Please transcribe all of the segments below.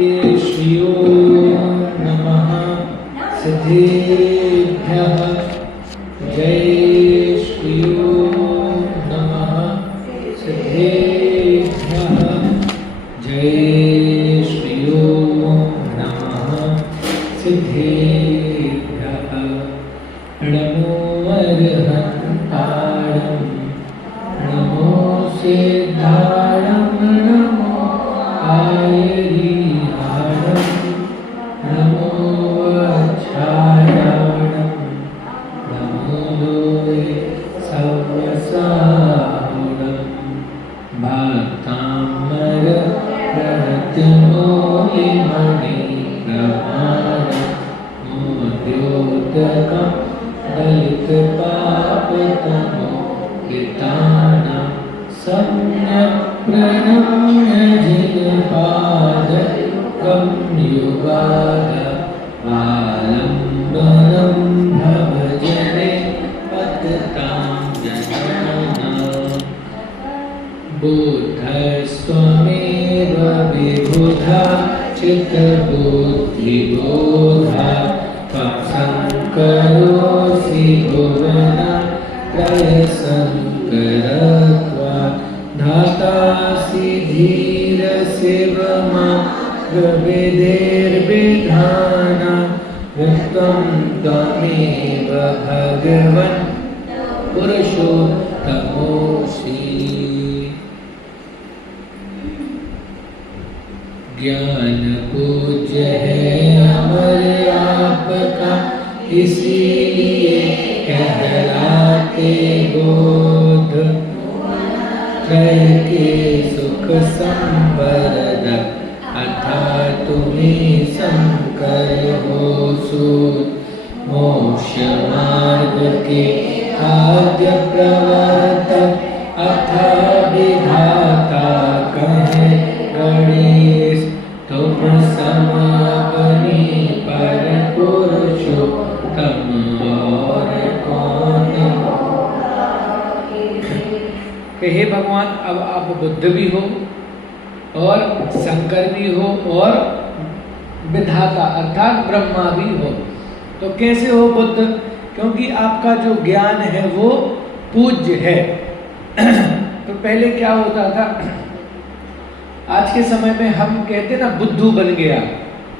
श्रीयो नमः सिद्धेभ्यः। जय श्रीयो नमः सिद्धेभ्यः। जय श्रीयो नमः सिद्धेभ्यः। नमो अर्हन्तारं नमो सिद्धारं नमो आयरी नमो वच्छायाणं नमो लोये सर्वसाहुरं भक्तामर प्रहृतिमोहिमणिप्रभारं मोद्योतकं दलितपापतमोहितानां सम्यक् प्रणम्य जिनपादकं युगाद आलम्बनं भवजने पतितां जनानां। बुद्धस्त्वमेव विबुधा चित्तबुद्धिबोधा त्वं शङ्करोऽसि भुवनत्रयशङ्करत्वात् धातासि धीरशिवमा प्रविधेर्विधाना व्यक्तं त्वमेव भगवन् पुरुषोत्तमोऽसि। ज्ञान पूज्य है अमर आपका, इसीलिए कहलाते बोध। त्रय के सुख संवर्धक अथा तुम्हें शंकर हो सूत। मोक्ष मार्ग के आद्य प्रवर्तक अथा विधाता कहे गणेश। तुम सम अपने पर पुरुषोत्तम और कौन। हे भगवान, अब आप बुद्ध भी हो और शंकर भी हो और विधाता अर्थात ब्रह्मा भी हो। तो कैसे हो बुद्ध? क्योंकि आपका जो ज्ञान है वो पूज्य है। तो पहले क्या होता था, आज के समय में हम कहते ना बुद्धू बन गया।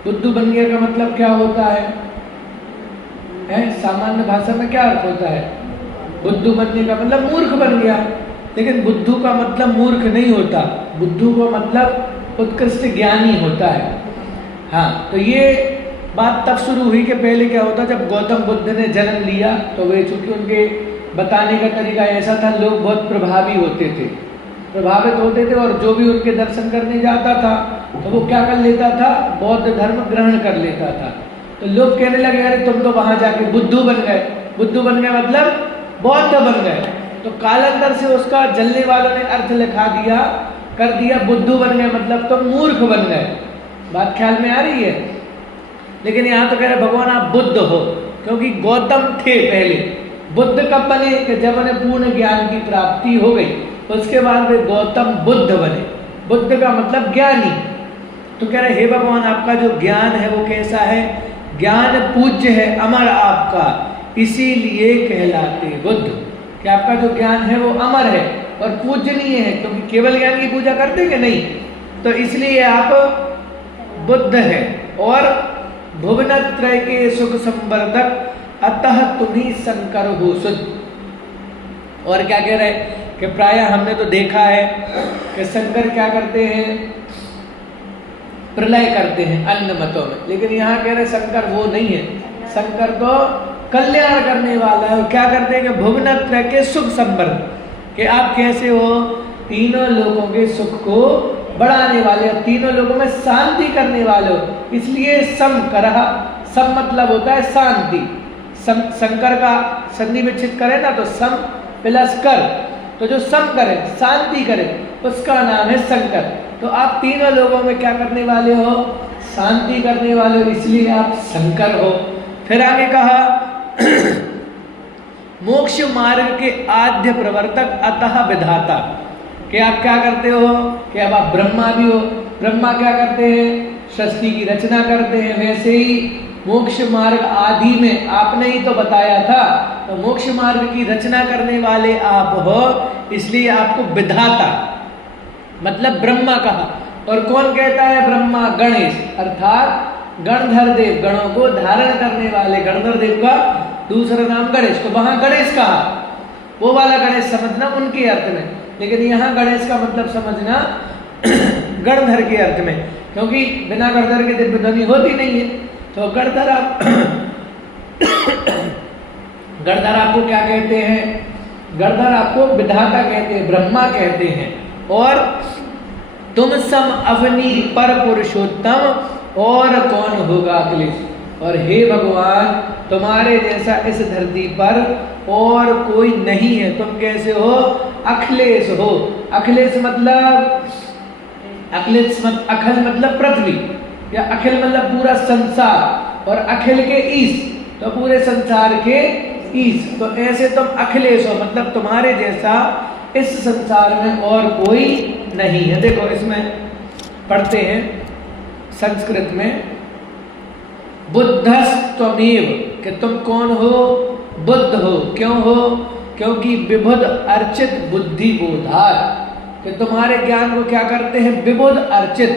बुद्धू बन गया का मतलब क्या होता है? सामान्य भाषा में क्या अर्थ होता है? बुद्धू बनने का मतलब मूर्ख बन गया। लेकिन बुद्धू का मतलब मूर्ख नहीं होता, बुद्धू का मतलब उत्कृष्ट ज्ञानी होता है। हाँ, तो ये बात तब शुरू हुई कि पहले क्या होता, जब गौतम बुद्ध ने जन्म लिया तो वे चूंकि उनके बताने का तरीका ऐसा था, लोग बहुत प्रभावी होते थे, प्रभावित होते थे, और जो भी उनके दर्शन करने जाता था तो वो क्या कर लेता था, बौद्ध धर्म ग्रहण कर लेता था। तो लोग कहने लगे अरे तुम तो वहां जाके बुद्धू बन गए। बुद्धू बन गए मतलब बौद्ध बन गए। तो कालांतर से उसका जलने वालों ने अर्थ लिखा दिया, कर दिया बुद्धू बन गए मतलब तो मूर्ख बन गए। बात ख्याल में आ रही है? लेकिन यहाँ तो कह रहे भगवान आप बुद्ध हो, क्योंकि गौतम थे पहले। बुद्ध कब बने? कि जब उन्हें पूर्ण ज्ञान की प्राप्ति हो गई, उसके बाद वे गौतम बुद्ध बने। बुद्ध का मतलब ज्ञानी। तो कह रहे हे भगवान, आपका जो ज्ञान है वो कैसा है? ज्ञान पूज्य है, अमर आपका, इसीलिए कहलाते बुद्ध। कि आपका जो ज्ञान है वो अमर है और पूजनीय है, क्योंकि केवल ज्ञान की पूजा करते हैं कि नहीं, तो इसलिए आप बुद्ध हैं। और भुवनत्रय के सुख संवर्धक अतः तुम्ही शंकर हो शुद्ध। और क्या कह रहे कि प्रायः हमने तो देखा है कि शंकर क्या करते हैं, प्रलय करते हैं अन्य मतों में। लेकिन यहाँ कह रहे शंकर वो नहीं है, शंकर तो कल्याण करने वाला है। क्या करते हैं कि भुवनत्रय के सुख संवर्धक, कि आप कैसे हो, तीनों लोगों के सुख को बढ़ाने वाले, तीनों लोगों में शांति करने वाले हो। इसलिए सम करह, सम मतलब होता है शांति। शंकर का संधि विच्छेद करें ना तो सम प्लस कर, तो जो सम करे शांति करे उसका नाम है शंकर। तो आप तीनों लोगों में क्या करने वाले हो, शांति करने वाले हो, इसलिए आप शंकर हो। फिर आगे कहा मोक्ष मार्ग के आद्य प्रवर्तक अतः विधाता, कि आप क्या करते हो कि अब आप ब्रह्मा भी हो। ब्रह्मा क्या करते हैं सृष्टि की रचना करते हैं, वैसे ही मोक्ष मार्ग आदि में आपने ही तो बताया था, तो मोक्ष मार्ग की रचना करने वाले आप हो, इसलिए आपको विधाता मतलब ब्रह्मा कहा। और कौन कहता है ब्रह्मा? गणेश, अर्थात गणधर देव, गणों को धारण करने वाले गणधर देव का दूसरा नाम गणेश। तो वहां गणेश कहा, वो वाला गणेश समझना उनके अर्थ में, लेकिन यहाँ गणेश का मतलब समझना गणधर के अर्थ में, क्योंकि बिना गणधर के दिव्य ध्वनि होती नहीं है। तो गणधर आप गणधर आपको क्या कहते हैं? गणधर आपको विधाता कहते हैं, ब्रह्मा कहते हैं। और तुम सम अवनी पर पुरुषोत्तम, और कौन होगा अखिलेश? और हे भगवान, तुम्हारे जैसा इस धरती पर और कोई नहीं है। तुम कैसे हो? अखिलेश हो। अखिलेश मतलब अखिल मतलब पृथ्वी, या अखिल मतलब पूरा संसार, और अखिल के ईश तो पूरे संसार के ईश। तो ऐसे तुम अखिलेश हो, मतलब तुम्हारे जैसा इस संसार में और कोई नहीं है। देखो इसमें पढ़ते हैं संस्कृत में, बुद्धस्त्वमेव, कि तुम कौन हो? बुद्ध हो। क्यों हो? क्योंकि विबुध अर्चित बुद्धि बोधार, कि तुम्हारे ज्ञान को क्या करते हैं? विबुध अर्चित,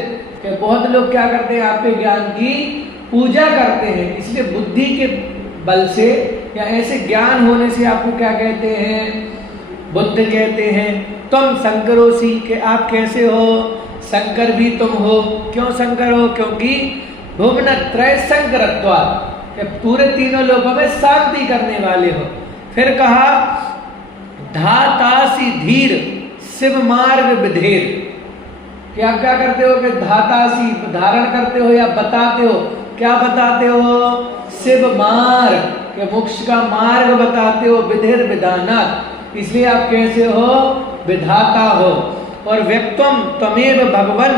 कि बहुत लोग क्या करते हैं? आपके ज्ञान की पूजा करते हैं, इसलिए बुद्धि के बल से या ऐसे ज्ञान होने से आपको क्या कहते हैं? बुद्ध कहते हैं। तुम शंकरोसी, के आप कैसे हो? शंकर भी तुम हो। क्यों शंकर हो? क्योंकि भुवन त्रय शंकरत्वात्, कि पूरे तीनों लोगों में शांति करने वाले हो। फिर कहा धातासी धीर शिव मार्ग विधेर, कि आप क्या करते हो? कि धातासी धारण करते हो या बताते हो। क्या बताते हो? शिव मार्ग, के मोक्ष का मार्ग बताते हो। विधेर विधानात्, इसलिए आप कैसे हो? विधाता हो। और व्यक्तम त्वमेव भगवन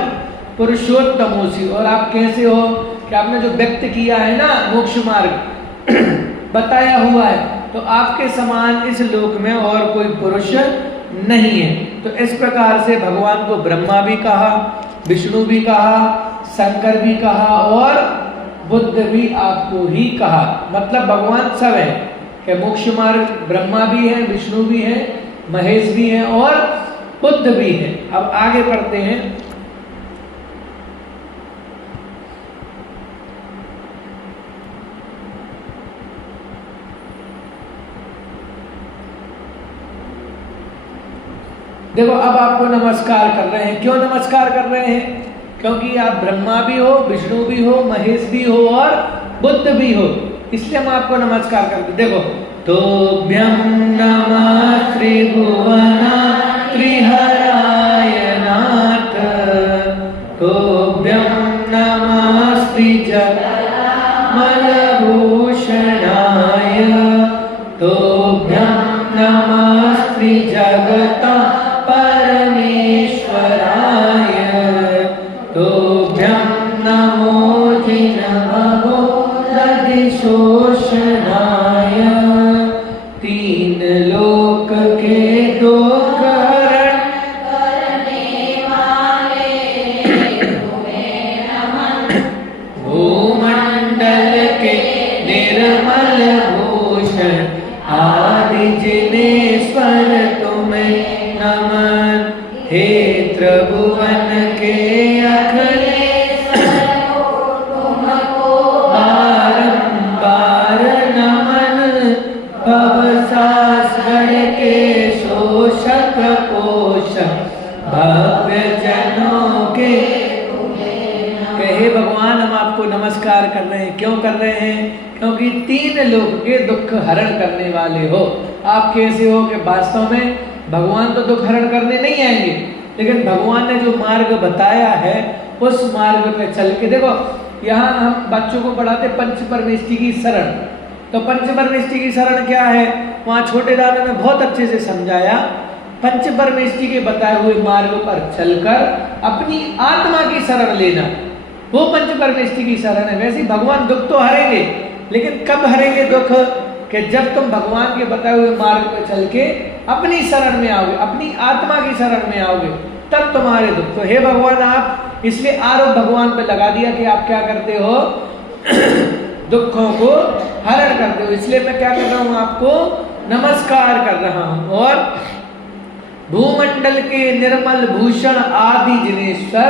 पुरुषोत्तमोसी, और आप कैसे हो? कि आपने जो व्यक्त किया है ना मोक्ष मार्ग बताया हुआ है, तो आपके समान इस लोक में और कोई पुरुष नहीं है। तो इस प्रकार से भगवान को ब्रह्मा भी कहा, विष्णु भी कहा, शंकर भी कहा, और बुद्ध भी आपको ही कहा। मतलब भगवान सब है, कि मोक्ष मार्ग ब्रह्मा भी है, विष्णु भी है, महेश भी है, और बुद्ध भी है। अब आगे पढ़ते हैं। देखो अब आपको नमस्कार कर रहे हैं। क्यों नमस्कार कर रहे हैं? क्योंकि आप ब्रह्मा भी हो, विष्णु भी हो, महेश भी हो, और बुद्ध भी हो, इसलिए हम आपको नमस्कार करते। देखो, तोभ्यं नमः त्रिभुवन त्रिहराय नाथ, तोभ्यं नमः श्रीजगन्मलभूषणाय, तोभ्यं नमः श्रीजगता परमेश्वराय, तोभ्यं नमो जिनभवो दधिशोषणाय, तीन लोक के दुख हरण करने वाले तुम्हें नमन, भूमंडल के निर्मल भूषण आदि जिनेश्वर तुम्हें नमन, हे त्रिभुवन के अखिलेश्वर तुमको बारंबार नमन, भवसागर के शोषक पोषक भव्य जनों के कहे भगवान हम आपको नमस्कार कर रहे हैं। क्यों कर रहे हैं? क्योंकि तीन लोक के दुख हरण करने वाले हो। आप कैसे हो? कि वास्तव में भगवान तो दुख हरण करने नहीं आएंगे, लेकिन भगवान ने जो मार्ग बताया है उस मार्ग पे चल के देखो। यहाँ हम बच्चों को पढ़ाते पंच परमेष्टि की शरण, तो पंच परमेष्टि की शरण क्या है? वहाँ छोटे दादा ने बहुत अच्छे से समझाया। पंच परमेष्टि के बताए हुए मार्ग पर चलकर अपनी आत्मा की शरण लेना, वो पंच परमेष्टि की शरण है। वैसे भगवान दुख तो हरेंगे, लेकिन कब हरेंगे दुख? कि जब तुम भगवान के बताए हुए मार्ग पर चल के अपनी शरण में आओगे, अपनी आत्मा की शरण में आओगे, तब तुम्हारे दुख। तो हे भगवान, आप इसलिए आरोप भगवान पे लगा दिया कि आप क्या करते हो, दुखों को हरण करते हो। इसलिए मैं क्या कर रहा हूं, आपको नमस्कार कर रहा हूं। और भूमंडल के निर्मल भूषण आदि जिनेश्वर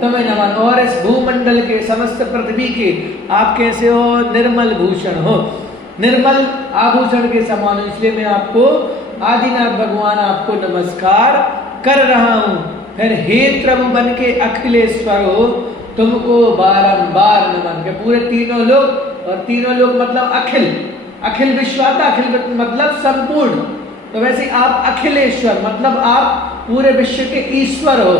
तुम्हें नमन। और इस भूमंडल के समस्त पृथ्वी के आप कैसे हो, निर्मल भूषण हो, निर्मल आभूषण के समान हो। इसलिए मैं आपको आदिनाथ भगवान आपको नमस्कार कर रहा हूं। फिर हे प्रभु बन के अखिलेश्वर हो, तुमको बारंबार नमन। के पूरे तीनों लोग, और तीनों लोग मतलब अखिल, अखिल विश्वाता, अखिल मतलब संपूर्ण। तो वैसे आप अखिलेश्वर मतलब आप पूरे विश्व के ईश्वर हो,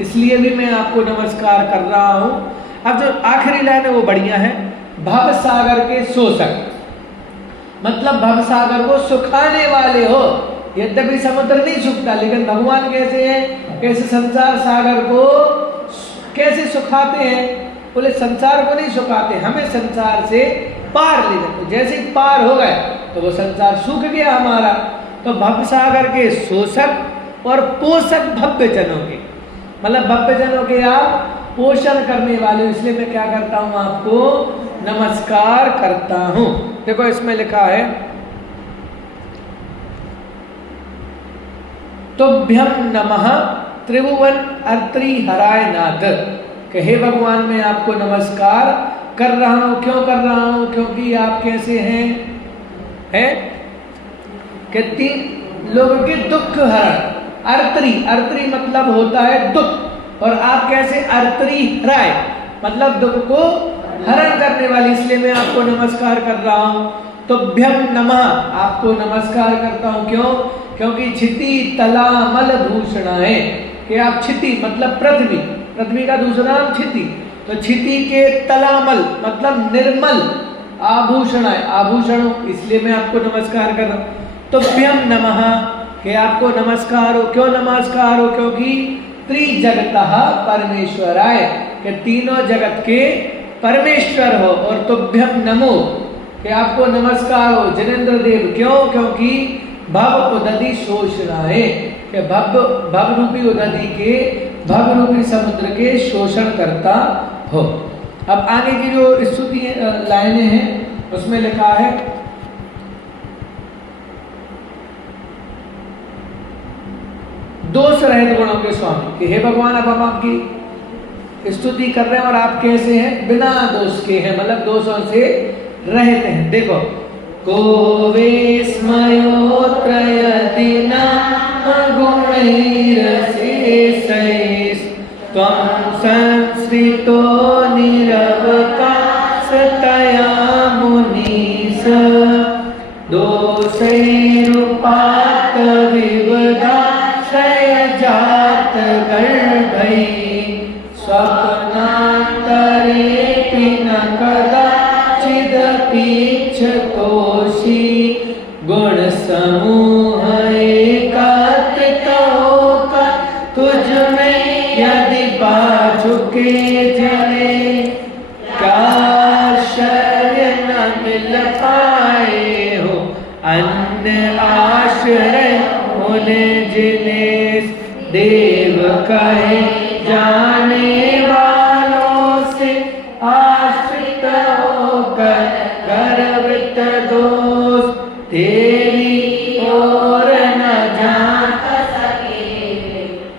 इसलिए भी मैं आपको नमस्कार कर रहा हूं। अब जो आखिरी लाइन है वो बढ़िया है, भव सागर के शोषक, मतलब भव सागर को सुखाने वाले हो। यद्यपि समुद्र नहीं सूखता, लेकिन भगवान कैसे हैं, कैसे संसार सागर को कैसे सुखाते हैं। बोले संसार को नहीं सुखाते, हमें संसार से पार ले जाते। जैसे ही पार हो गए तो वो संसार सूख गया हमारा। तो भव सागर के शोषक और पोषक भव्य जनों के, मतलब भव्य जनों के आप पोषण करने वाले। इसलिए मैं क्या करता हूं, आपको नमस्कार करता हूं। देखो इसमें लिखा है, तुभ्यम नमः त्रिभुवन अर्त्री हराय नाथ। हे भगवान मैं आपको नमस्कार कर रहा हूं। क्यों कर रहा हूं, क्योंकि आप कैसे हैं कि तीन लोगों के दुख हरण। अर्त्री, अर्त्री मतलब होता है दुख, और आप कैसे अर्त्री हराय मतलब दुख को हरण करने वाली। इसलिए मैं आपको नमस्कार कर रहा हूं। तुभ्यम नमः, आपको नमस्कार करता हूं। क्यों, क्योंकि क्षिति तला मल भूषण है, कि आप क्षिति मतलब पृथ्वी, पृथ्वी का दूसरा नाम क्षिति। तो क्षिति के तलामल मतलब निर्मल आभूषण है, आभूषण, इसलिए मैं आपको नमस्कार कर रहा हूं। तुभ्यम नमः, कि आपको नमस्कार हो। क्यों नमस्कार हो, क्योंकि त्रिजगतः परमेश्वराय, कि तीनों जगत के परमेश्वर हो। और तुभ्यम नमो, कि आपको नमस्कार हो जिनेन्द्र देव। क्यों, क्योंकि भव उदधि शोषणाय, कि भव रूपी उदधि के, भव रूपी समुद्र के शोषण करता हो। अब आगे की जो स्तुति लाइनें हैं उसमें लिखा है, दोष रहित गुणों के स्वामी, कि हे भगवान अब हम आपकी स्तुति कर रहे हैं और आप कैसे हैं, बिना दोष के हैं, मतलब दोषों से रहित हैं। देखो, को विस्मयोत्रयति नाम गुणैरशेषैः त्वं संस्थितो निरवकाशतया मुनीश दोषैरुपात्त विवदाश्रय जात गर्भैः स्वप्नान्तरेऽपि न कदाचिदपीक्षतोषि गुण समूह एकत्रित होकर तुझ में यदि पा चुके जने, क्या आश्चर्य न मिल पाए हो अन्य आश्रय उन्हें जिन्हें देव कहे जाने वालों से आश्रित होकर गर्वित दोष तेरी ओर न जान सके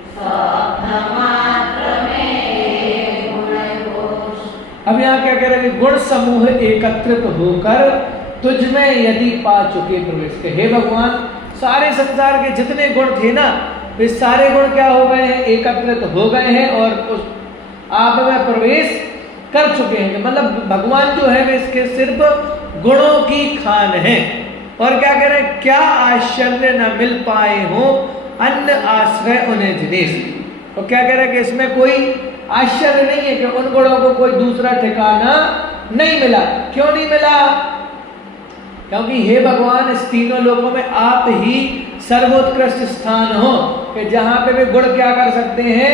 स्वप्न मात्र में गुण दोष। अब यहाँ क्या कह रहे हैं, गुण समूह एकत्रित होकर तुझ में यदि पा चुके प्रवेश के। हे भगवान, सारे संसार के जितने गुण थे ना, वे सारे गुण क्या हो गए हैं, एकत्रित हो गए हैं और उस आप में प्रवेश कर चुके हैं। मतलब भगवान जो है वे इसके सिर्फ गुणों की खान है। और क्या कह रहे हैं, क्या आश्चर्य न मिल पाए हो अन्य आश्रय उन्हें जिनेश। तो क्या कह रहे हैं कि इसमें कोई आश्चर्य नहीं है कि उन गुणों को कोई दूसरा ठिकाना नहीं मिला। क्यों नहीं मिला, क्योंकि हे भगवान इस तीनों लोकों में आप ही सर्वोत्कृष्ट स्थान हो, कि जहां पे वे गुण क्या कर सकते हैं,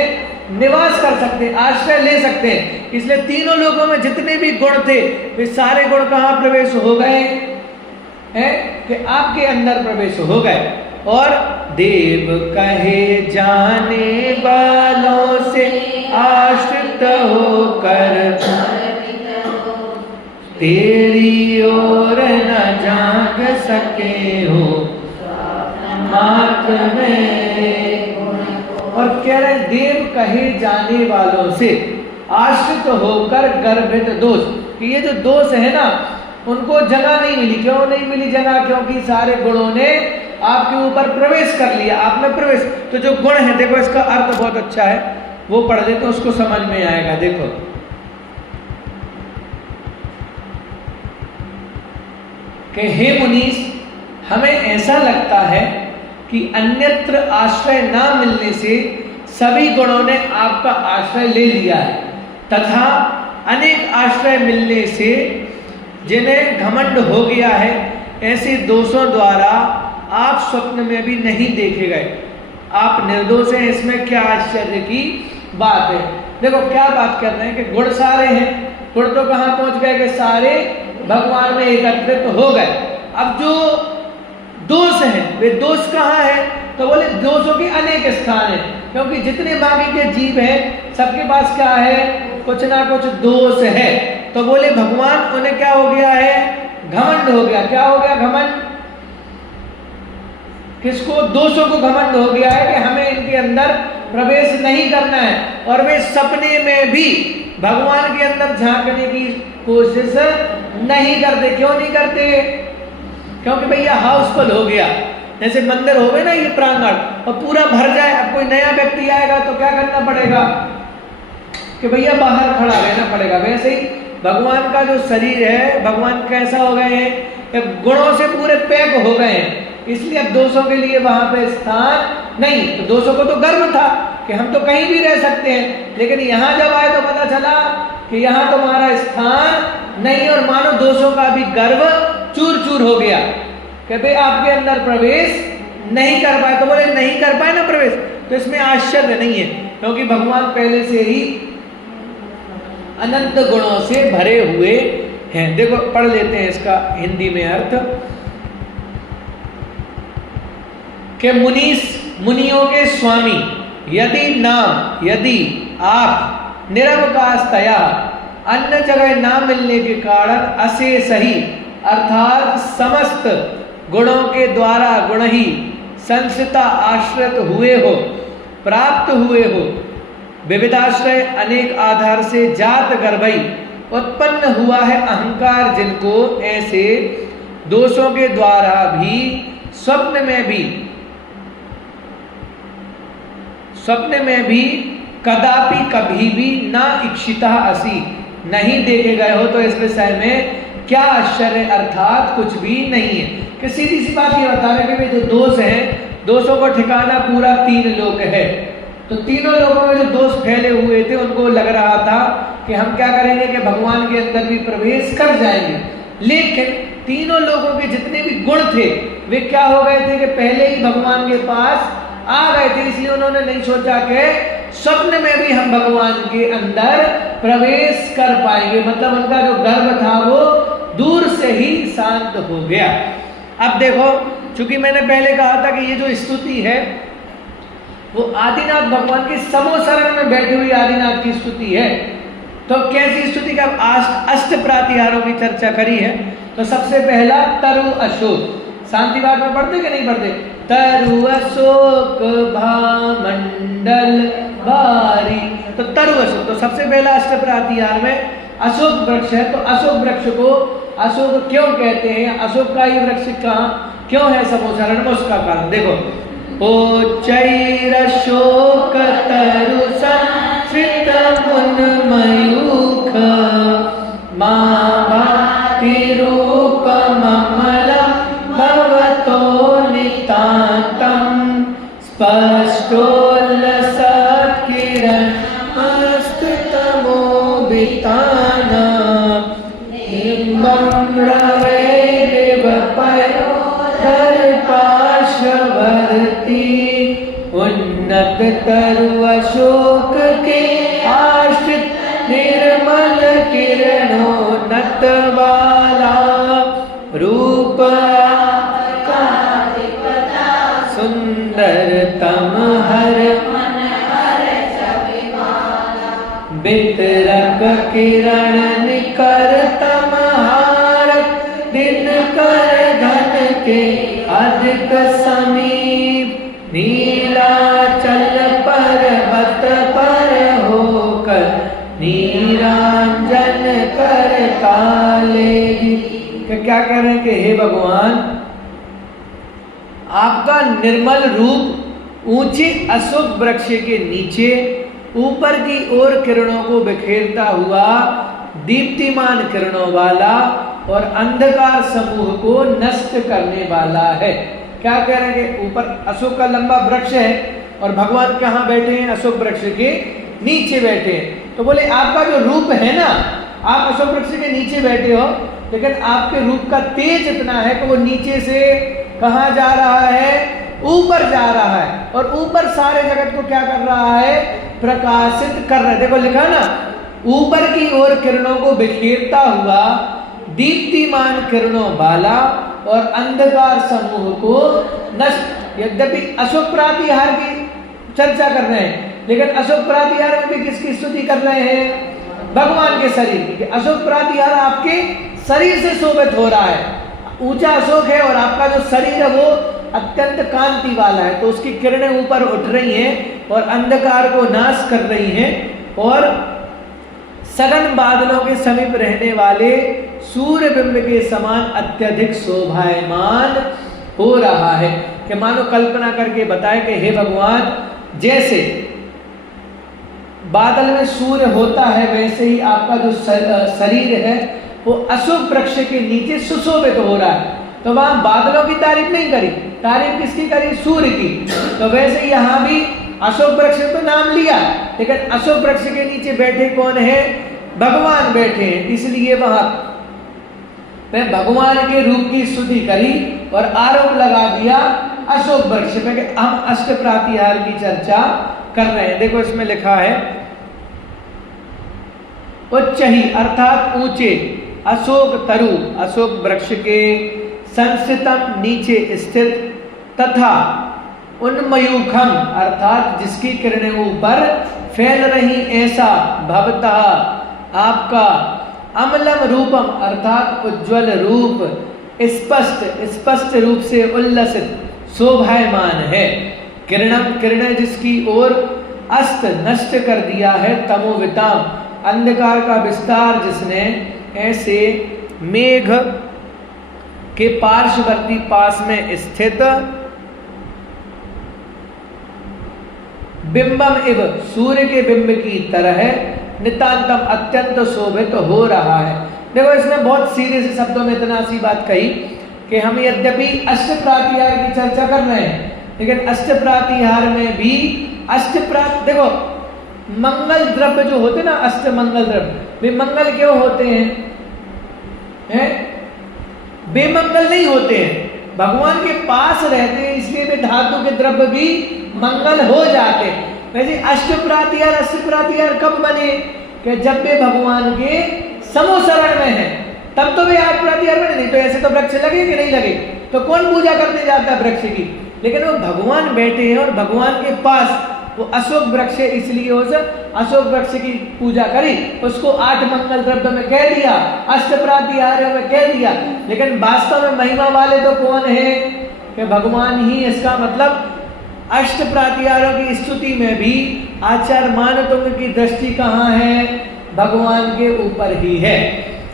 निवास कर सकते हैं, आश्रय ले सकते हैं। इसलिए तीनों लोगों में जितने भी गुण थे वे सारे गुण कहाँ प्रवेश हो गए हैं, कि आपके अंदर प्रवेश हो गए। और देव कहे जाने वालों से आश्रित गर्वित होकर तेरी ओर न झांक सके हो मात्र में। और कह रहे देव कहे जाने वालों से आश्रित होकर गर्भित दोष, कि ये जो दोष है ना उनको जगह नहीं मिली। क्यों नहीं मिली जगह? क्योंकि सारे गुणों ने आपके ऊपर प्रवेश कर लिया, आप में प्रवेश। तो जो गुण है, देखो इसका अर्थ बहुत अच्छा है, वो पढ़ ले तो उसको समझ में आएगा। देखो कि हे मुनीस, हमें ऐसा लगता है कि अन्यत्र आश्रय ना मिलने से सभी गुणों ने आपका आश्रय ले लिया है, तथा अनेक आश्रय मिलने से जिन्हें घमंड हो गया है, ऐसे दोषों द्वारा आप स्वप्न में भी नहीं देखे गए। आप निर्दोष हैं, इसमें क्या आश्चर्य की बात है। देखो क्या बात कर रहे हैं कि गुण सारे हैं, गुण तो कहाँ पहुंच गए कि सारे भगवान में एकत्रित हो गए। अब जो दोष हैं वे दोष कहाँ है? तो बोले दोषों के अनेक स्थान है, क्योंकि जितने बाकी के जीव हैं सबके पास क्या है? कुछ ना कुछ दोष है। तो बोले भगवान उन्हें क्या हो गया है? घमंड हो गया। क्या हो गया? घमंड। किसको? दोषों को घमंड हो गया है कि हमें इनके अंदर प्रवेश नहीं करना है। और वे सपने में भी भगवान के अंदर झांकने की कोशिश नहीं करते। क्यों नहीं करते? क्योंकि भैया हाउसफुल हो गया। जैसे मंदिर हो गए ना ये प्रांगण, और पूरा भर जाए, अब कोई नया व्यक्ति आएगा तो क्या करना पड़ेगा कि भैया बाहर खड़ा रहना पड़ेगा। वैसे ही भगवान का जो शरीर है, भगवान कैसा हो गए हैं? गुणों से पूरे पैक हो गए हैं, इसलिए अब दोषों के लिए वहां पे स्थान नहीं। तो दोषों को तो गर्व था कि हम तो कहीं भी रह सकते हैं, लेकिन यहाँ जब आए तो पता चला कि यहाँ तुम्हारा स्थान नहीं, और मानो दोषों का भी गर्व चूर चूर हो गया कि भाई आपके अंदर प्रवेश नहीं कर पाए। तो बोले नहीं कर पाए ना प्रवेश, तो इसमें आश्चर्य नहीं है, क्योंकि भगवान पहले से ही अनंत गुणों से भरे हुए हैं। देखो पढ़ लेते हैं इसका हिंदी में अर्थ कि मुनीस, मुनियों के स्वामी, यदि आप निरवकाशतया अन्य जगह ना मिलने के कारण अशेष ही अर्थात समस्त गुणों के द्वारा गुण ही संस्था आश्रित हुए हो, प्राप्त हुए हो, विविधाश्रय अनेक आधार से जात गर्भई उत्पन्न हुआ है अहंकार, जिनको ऐसे दोषों के द्वारा भी स्वप्न में भी कदापि कभी भी ना इच्छिता असी नहीं देखे गए हो। तो इस विषय में क्या आश्चर्य, अर्थात कुछ भी नहीं है। कि सीधी सी बात ये बता रहे कि जो दोष है, दोषों को ठिकाना पूरा 3 लोक है। तो तीनों लोगों में जो दोष फैले हुए थे उनको लग रहा था कि हम क्या करेंगे कि भगवान के अंदर भी प्रवेश कर जाएंगे, लेकिन तीनों लोगों के जितने भी गुण थे वे क्या हो गए थे कि पहले ही भगवान के पास आ गए थे। इसलिए उन्होंने नहीं सोचा कि स्वप्न में भी हम भगवान के अंदर प्रवेश कर पाएंगे। मतलब उनका जो गर्व था वो दूर से ही शांत हो गया। अब देखो, चूंकि मैंने पहले कहा था कि ये जो स्तुति है वो आदिनाथ भगवान की समोशरण में बैठी हुई आदिनाथ की स्तुति है। तो कैसी स्तुति का? अष्ट प्रातिहारों की चर्चा करी है। तो सबसे पहला तरु अशोक, शांति बात में पढ़ते कि नहीं पढ़ते? तरु अशोक भामंडल भारी। तो तरु अशोक, तो सबसे पहला अष्ट प्रातिहार में अशोक वृक्ष है। तो अशोक वृक्ष को अशोक क्यों कहते हैं? अशोक का ही वृक्ष कहाँ क्यों है समोशरण में? उसका कारण देखो, ओ चैरशोक तरु संश्रित मुन्मयूख माभाति रूप ममलम भवतो नितांतम स्पष्टोल्लसत् किरण मस्ततमो बिताना निम्बं रवे देवपयो दर्पाशवर्ती। उन्नत तरु अशोक के आश्रित निर्मल किरणोन्नत वाला रूप सुंदरतम हर बित अधिक समीप, नीलाचल पर्वत पर होकर, नीरांजन कर काले। क्या कह रहे हैं कि हे भगवान, आपका निर्मल रूप ऊंचे अशोक वृक्ष के नीचे ऊपर की ओर किरणों को बिखेरता हुआ, दीप्तिमान किरणों वाला और अंधकार समूह को नष्ट करने वाला है। क्या कह रहे हैं कि ऊपर अशोक का लंबा वृक्ष है और भगवान कहाँ बैठे हैं? अशोक वृक्ष के नीचे बैठे हैं। तो बोले आपका जो रूप है ना, आप अशोक वृक्ष के नीचे बैठे हो, लेकिन आपके रूप का तेज इतना है कि वो नीचे से कहाँ जा रहा है? ऊपर जा रहा है, और ऊपर सारे जगत को क्या कर रहा है? प्रकाशित कर रहा है। देखो लिखा ना, ऊपर की ओर किरणों को बिखेरता हुआ, दीप्तिमान किरणों वाला और अंधकार समूह को नष्ट। यद्यपि अशोक प्रातिहार की चर्चा कर रहे हैं, लेकिन अशोक प्रातिहार में भी किसकी स्तुति कर रहे हैं? भगवान के शरीर की। अशोक प्रातिहार आपके शरीर से शोभित हो रहा है। ऊंचा अशोक है और आपका जो शरीर है वो अत्यंत कांति वाला है, तो उसकी किरणें ऊपर उठ रही हैं और अंधकार को नाश कर रही हैं, और सघन बादलों के समीप रहने वाले सूर्य बिंब के समान अत्यधिक शोभायमान हो रहा है। कि मानो कल्पना करके बताए कि हे भगवान, जैसे बादल में सूर्य होता है, वैसे ही आपका जो शरीर है वो अशोक वृक्ष के नीचे सुशोभित हो रहा है। तो वहां बादलों की तारीफ नहीं करी, तारीफ किसकी करी? सूर्य की। तो वैसे यहाँ भी अशोक वृक्ष तो नाम लिया, लेकिन अशोक वृक्ष के नीचे बैठे कौन है? भगवान बैठे हैं। इसलिए वहां मैं भगवान के रूप की स्तुति करी और आरोप लगा दिया अशोक वृक्ष पे कि हम अष्ट प्रातिहार की चर्चा कर रहे हैं। देखो इसमें लिखा है, उच्च ही अर्थात ऊंचे, अशोक तरु अशोक वृक्ष के संस्थितम नीचे स्थित, तथा उन्मयूखम अर्थात जिसकी किरणें ऊपर फैल रही, ऐसा भवतः आपका अमलम रूपम अर्थात उज्ज्वल रूप, स्पष्ट रूप से उल्लसित शोभायमान है। किरणम किरणें जिसकी ओर अस्त नष्ट कर दिया है, तमोविताम अंधकार का विस्तार जिसने, ऐसे मेघ के पार्श्ववर्ती पास में स्थित बिंबम इव सूर्य के बिंब की तरह नितांतम अत्यंत शोभित हो रहा है। देखो इसमें बहुत सीधे से शब्दों में इतना सी बात कही कि हम यद्यपि अष्ट प्रातिहार की चर्चा कर रहे हैं, लेकिन अष्ट प्रातिहार में भी देखो मंगल द्रव्य जो होते ना, अष्ट मंगल द्रव्य, वे मंगल क्यों होते हैं? बेमंगल नहीं होते हैं, भगवान के पास रहते हैं, इसलिए वे धातु के द्रव्य भी मंगल हो जाते हैं। वैसे अष्ट प्रातिहार कब बने? कि जब वे भगवान के समोसरण में है, तब तो वे आठ प्रातिहार बने। नहीं तो ऐसे तो वृक्ष लगे कि नहीं लगे, तो कौन पूजा करने जाता है वृक्ष की? लेकिन वो भगवान बैठे हैं और भगवान के पास वो अशोक वृक्ष है, इसलिए उस अशोक वृक्ष की पूजा करी, उसको आठ मंगल द्रव्य में कह दिया, अष्ट प्रातिहार में कह दिया। लेकिन वास्तव में महिमा वाले तो कौन है? कि भगवान ही। इसका मतलब अष्ट प्रातिहारों की स्तुति में भी आचार्य मानतुंग की दृष्टि कहाँ है? भगवान के ऊपर ही है।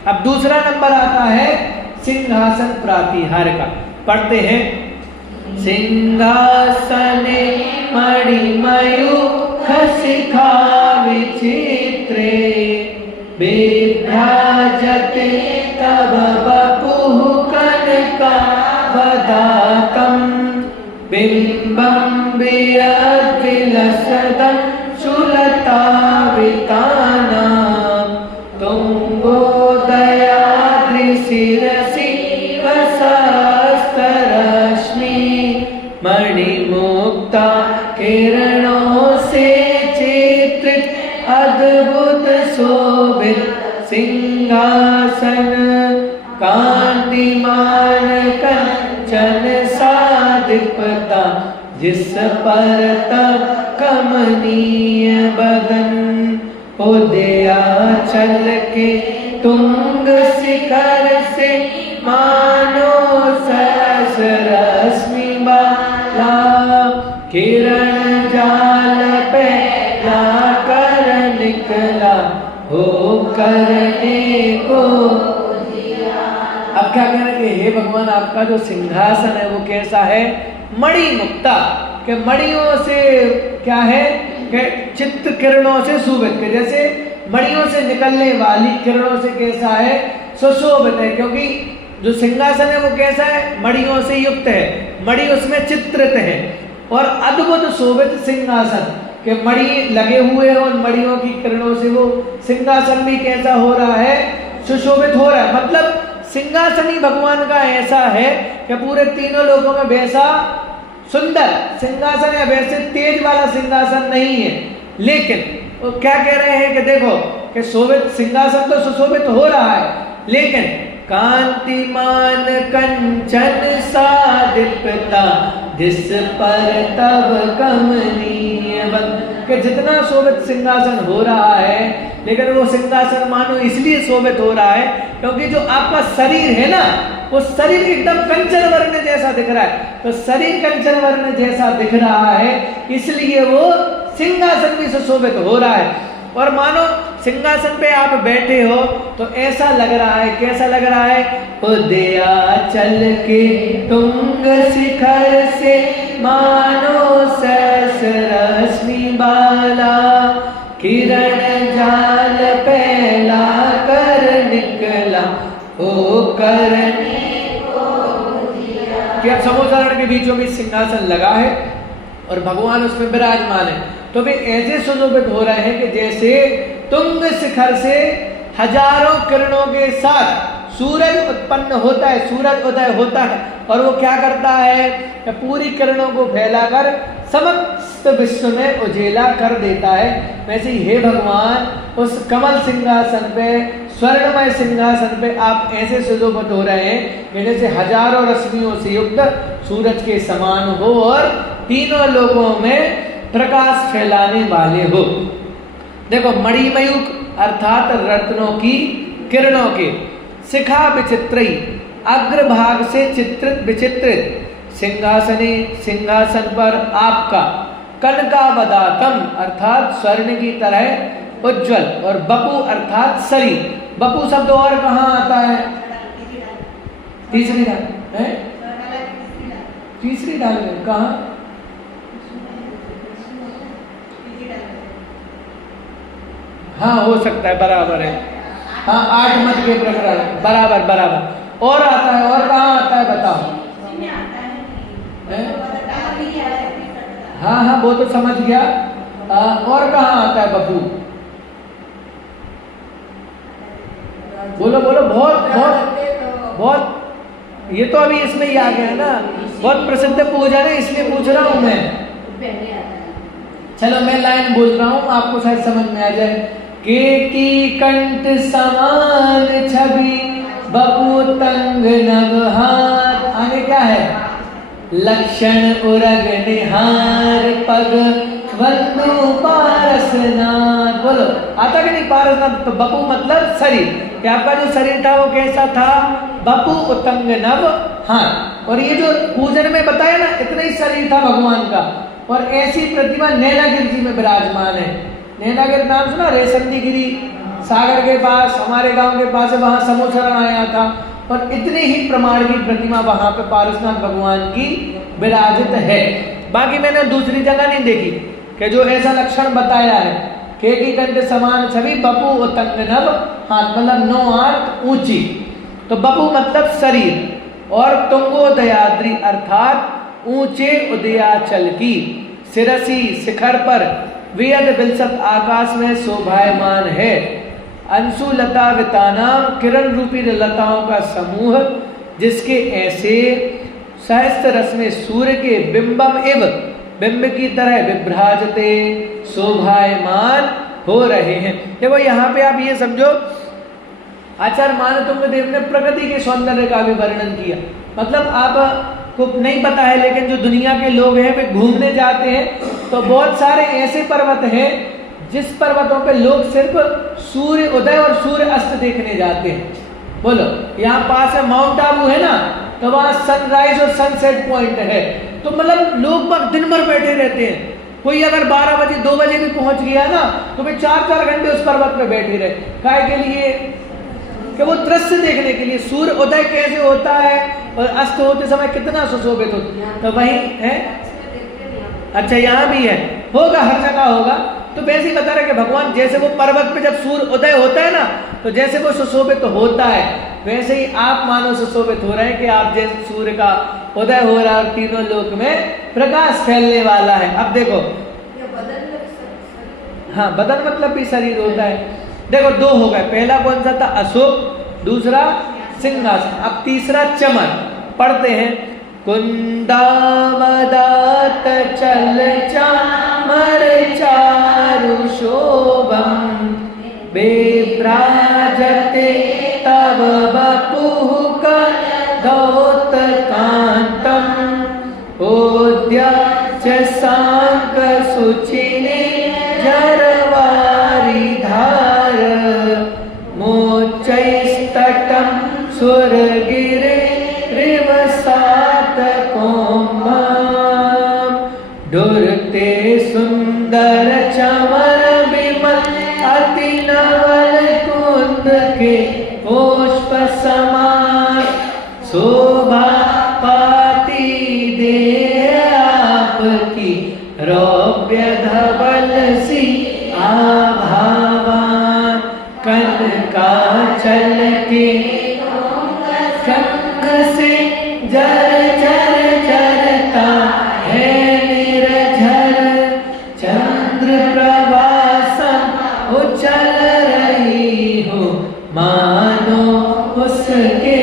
अब दूसरा नंबर आता है सिंहासन प्रातिहार का। पढ़ते हैं, सिंहासने मणिमयूख शिखा विचित्रे, विभ्राजते तव वपुः कनकावदातं, बिम्बं विलसतं शूलतावितानां, तुङ्गोदयाद्रिशिरसि वसस्तरश्मि, मणिमुक्ता किरणों से चित्रित अद्भुत शोभित सिंहासन, कांतिमान कंचन सादीप्ता, जिस पर तब कमनीय बदन, उदयाचल के तुंग शिखर से मानो सहस्र रश्मि करने को। अब क्या कहना कि हे भगवान आपका जो सिंहासन है वो कैसा है? मणि मुक्ता, के मणियों से क्या है कि चित्त किरणों से शोभित, के जैसे मणियों से निकलने वाली किरणों से कैसा है? सुशोभित है। क्योंकि जो सिंहासन है वो कैसा है? मणियों से युक्त है, मणि उसमें चित्रित है। और अद्भुत शोभित सिंहासन के मणि लगे हुए हैं, और मणियों की किरणों से वो सिंहासन भी कैसा हो रहा है? सुशोभित हो रहा है। मतलब सिंहासन ही भगवान का ऐसा है कि पूरे तीनों लोगों में वैसा सुंदर सिंहासन है, वैसे तेज वाला सिंहासन नहीं है। लेकिन वो क्या कह रहे हैं कि देखो कि शोभित सिंहासन तो सुशोभित हो रहा है, लेकिन कांतिमान कंचन सादीप्ता जिस पर तब कमनीय बन, कि जितना शोभित सिंहासन हो रहा है, लेकिन वो सिंहासन मानो इसलिए शोभित हो रहा है क्योंकि जो आपका शरीर है ना, वो शरीर एकदम कंचन वर्ण जैसा दिख रहा है। तो शरीर कंचन वर्ण जैसा दिख रहा है, इसलिए वो सिंहासन भी सुशोभित हो रहा है। और मानो सिंहासन पे आप बैठे हो तो ऐसा लग रहा है, कैसा लग रहा है? उदयाचल के तुंग शिखर से मानो सहस्रश्मि बाला, किरण जाल पहला कर निकला ओ करने को दिया। कि अब समुद्र के बीचों बीच सिंहासन लगा है और भगवान उसमें विराजमान है, तो वे ऐसे सुशोभित हो रहे हैं कि जैसे तुंग शिखर से हजारों किरणों के साथ सूरज उत्पन्न होता है, सूरज उदय होता है, और वो क्या करता है? पूरी किरणों को फैलाकर समस्त विश्व में उजेला कर देता है। वैसे ही हे भगवान उस कमल सिंहासन पे, स्वर्णमय सिंहासन पे आप ऐसे सुशोभित हो रहे हैं कि जैसे हजारों रश्मियों से युक्त सूरज के समान हो और तीनों लोगों में प्रकाश फैलाने वाले हो। देखो मणिमयुक अर्थात रत्नों की किरणों के, शिखा विचित्री अग्रभाग से चित्रित विचित्रित, सिंहासने सिंहासन पर आपका, कनकावदातम अर्थात स्वर्ण की तरह उज्जवल, और बपु अर्थात शरीर। बपु शब्द और कहाँ आता है? तीसरी डाल है, तीसरी डाल में कहाँ? हाँ हो सकता है, बराबर है। हाँ 8 मत के प्रकरण, बराबर बराबर। और आता है, और कहाँ आता है बताओ? हाँ हाँ वो तो समझ गया। और कहाँ आता है बपू? बोलो बोलो। बहुत बहुत बहुत, ये तो अभी इसमें ही आ गया है ना, बहुत प्रसिद्ध पूजा है इसलिए पूछ रहा हूँ मैं। चलो मैं लाइन बोल रहा हूँ, आपको शायद समझ में आ जाए। की कंठ समान छवि बपू तंग नवहार, आगे क्या है? लक्षण उरग निहार पग वंदु पारसनाथ। बोलो आता कि नहीं पारसनाथ? तो बपू मतलब शरीर, कि आपका जो शरीर था वो कैसा था? बपू उतंग नव हार। और ये जो पूजन में बताया ना, इतना ही शरीर था भगवान का। और ऐसी प्रतिमा नैनागिरी जी में विराजमान है। नैनागिरी नाम सुना? रेशमनीगिरी सागर के पास, हमारे गांव के पास है, वहां समोसरण आया था। और इतने ही प्रमाण की प्रतिमा वहां पे पारसनाथ भगवान की विराजित है। बाकी मैंने दूसरी जगह नहीं देखी कि जो ऐसा लक्षण बताया है कि कंठ समान छवि बपू उतंग नभ हाथ, मतलब 9 हाथ ऊंची। तो बपू मतलब शरीर, और तुंगोदयाद्रि अर्थात ऊंचे उदयाचल की, शिरसी शिखर पर वेद विलसत आकाश में शोभायमान है। अंशु लता वितानाम किरण रूपी लताओं का समूह, जिसके ऐसे सहस्त्र रस में सूर्य के बिंबम एवं बिंब की तरह विभ्राजते शोभायमान हो रहे हैं। देखो यहाँ पे आप ये समझो, आचार्य मानतुंग देव ने प्रकृति के सौंदर्य का भी वर्णन किया। मतलब आपको नहीं पता है, लेकिन जो दुनिया के लोग हैं वे घूमने जाते हैं तो बहुत सारे ऐसे पर्वत हैं जिस पर्वतों पे लोग सिर्फ सूर्य उदय और सूर्य अस्त देखने जाते हैं। बोलो यहाँ पास है माउंट आबू है ना, तो वहाँ सनराइज और सनसेट पॉइंट है। तो मतलब लोग बाग दिन भर बैठे रहते हैं। कोई अगर 12 बजे 2 बजे भी पहुंच गया ना, तो वे 4-4 घंटे उस पर्वत पे बैठे रहे। काय के लिए? कि वो दृश्य देखने के लिए सूर्य उदय कैसे होता है और अस्त होते समय कितना सुशोभित होता है, तो वही है। अच्छा यहाँ भी है, होगा हर जगह होगा। तो वैसे ही बता रहे कि भगवान जैसे वो पर्वत पे जब सूर्य उदय होता है ना, तो जैसे वो सुशोभित होता है, वैसे ही आप मानो सुशोभित हो रहे हैं कि आप जैसे सूर्य का उदय हो रहा है और तीनों लोक में प्रकाश फैलने वाला है। अब देखो, हाँ बदन मतलब भी शरीर होता है। देखो दो हो गए, पहला कौन सा था? अशोक, दूसरा सिंहासन। अब तीसरा चमर। पढ़ते हैं, कुंदावदात चल चामर चारु शोभम बेभ्राजते तव बपुः दौत कांतम ओद्य सांक सुचिने जरवारी धार मोचैस्तटं सुरगिरे रिवसात कोम्भम डुरते सुंदर चमर विमल अति नवल कुंद के पुष्प समान शोभा पाती दे आपकी रौप्य धवल सी आभावान कनकाचल के कंक से जर जर जरता है निर्झर चंद्र प्रवासन उछल रही हो मानो उसके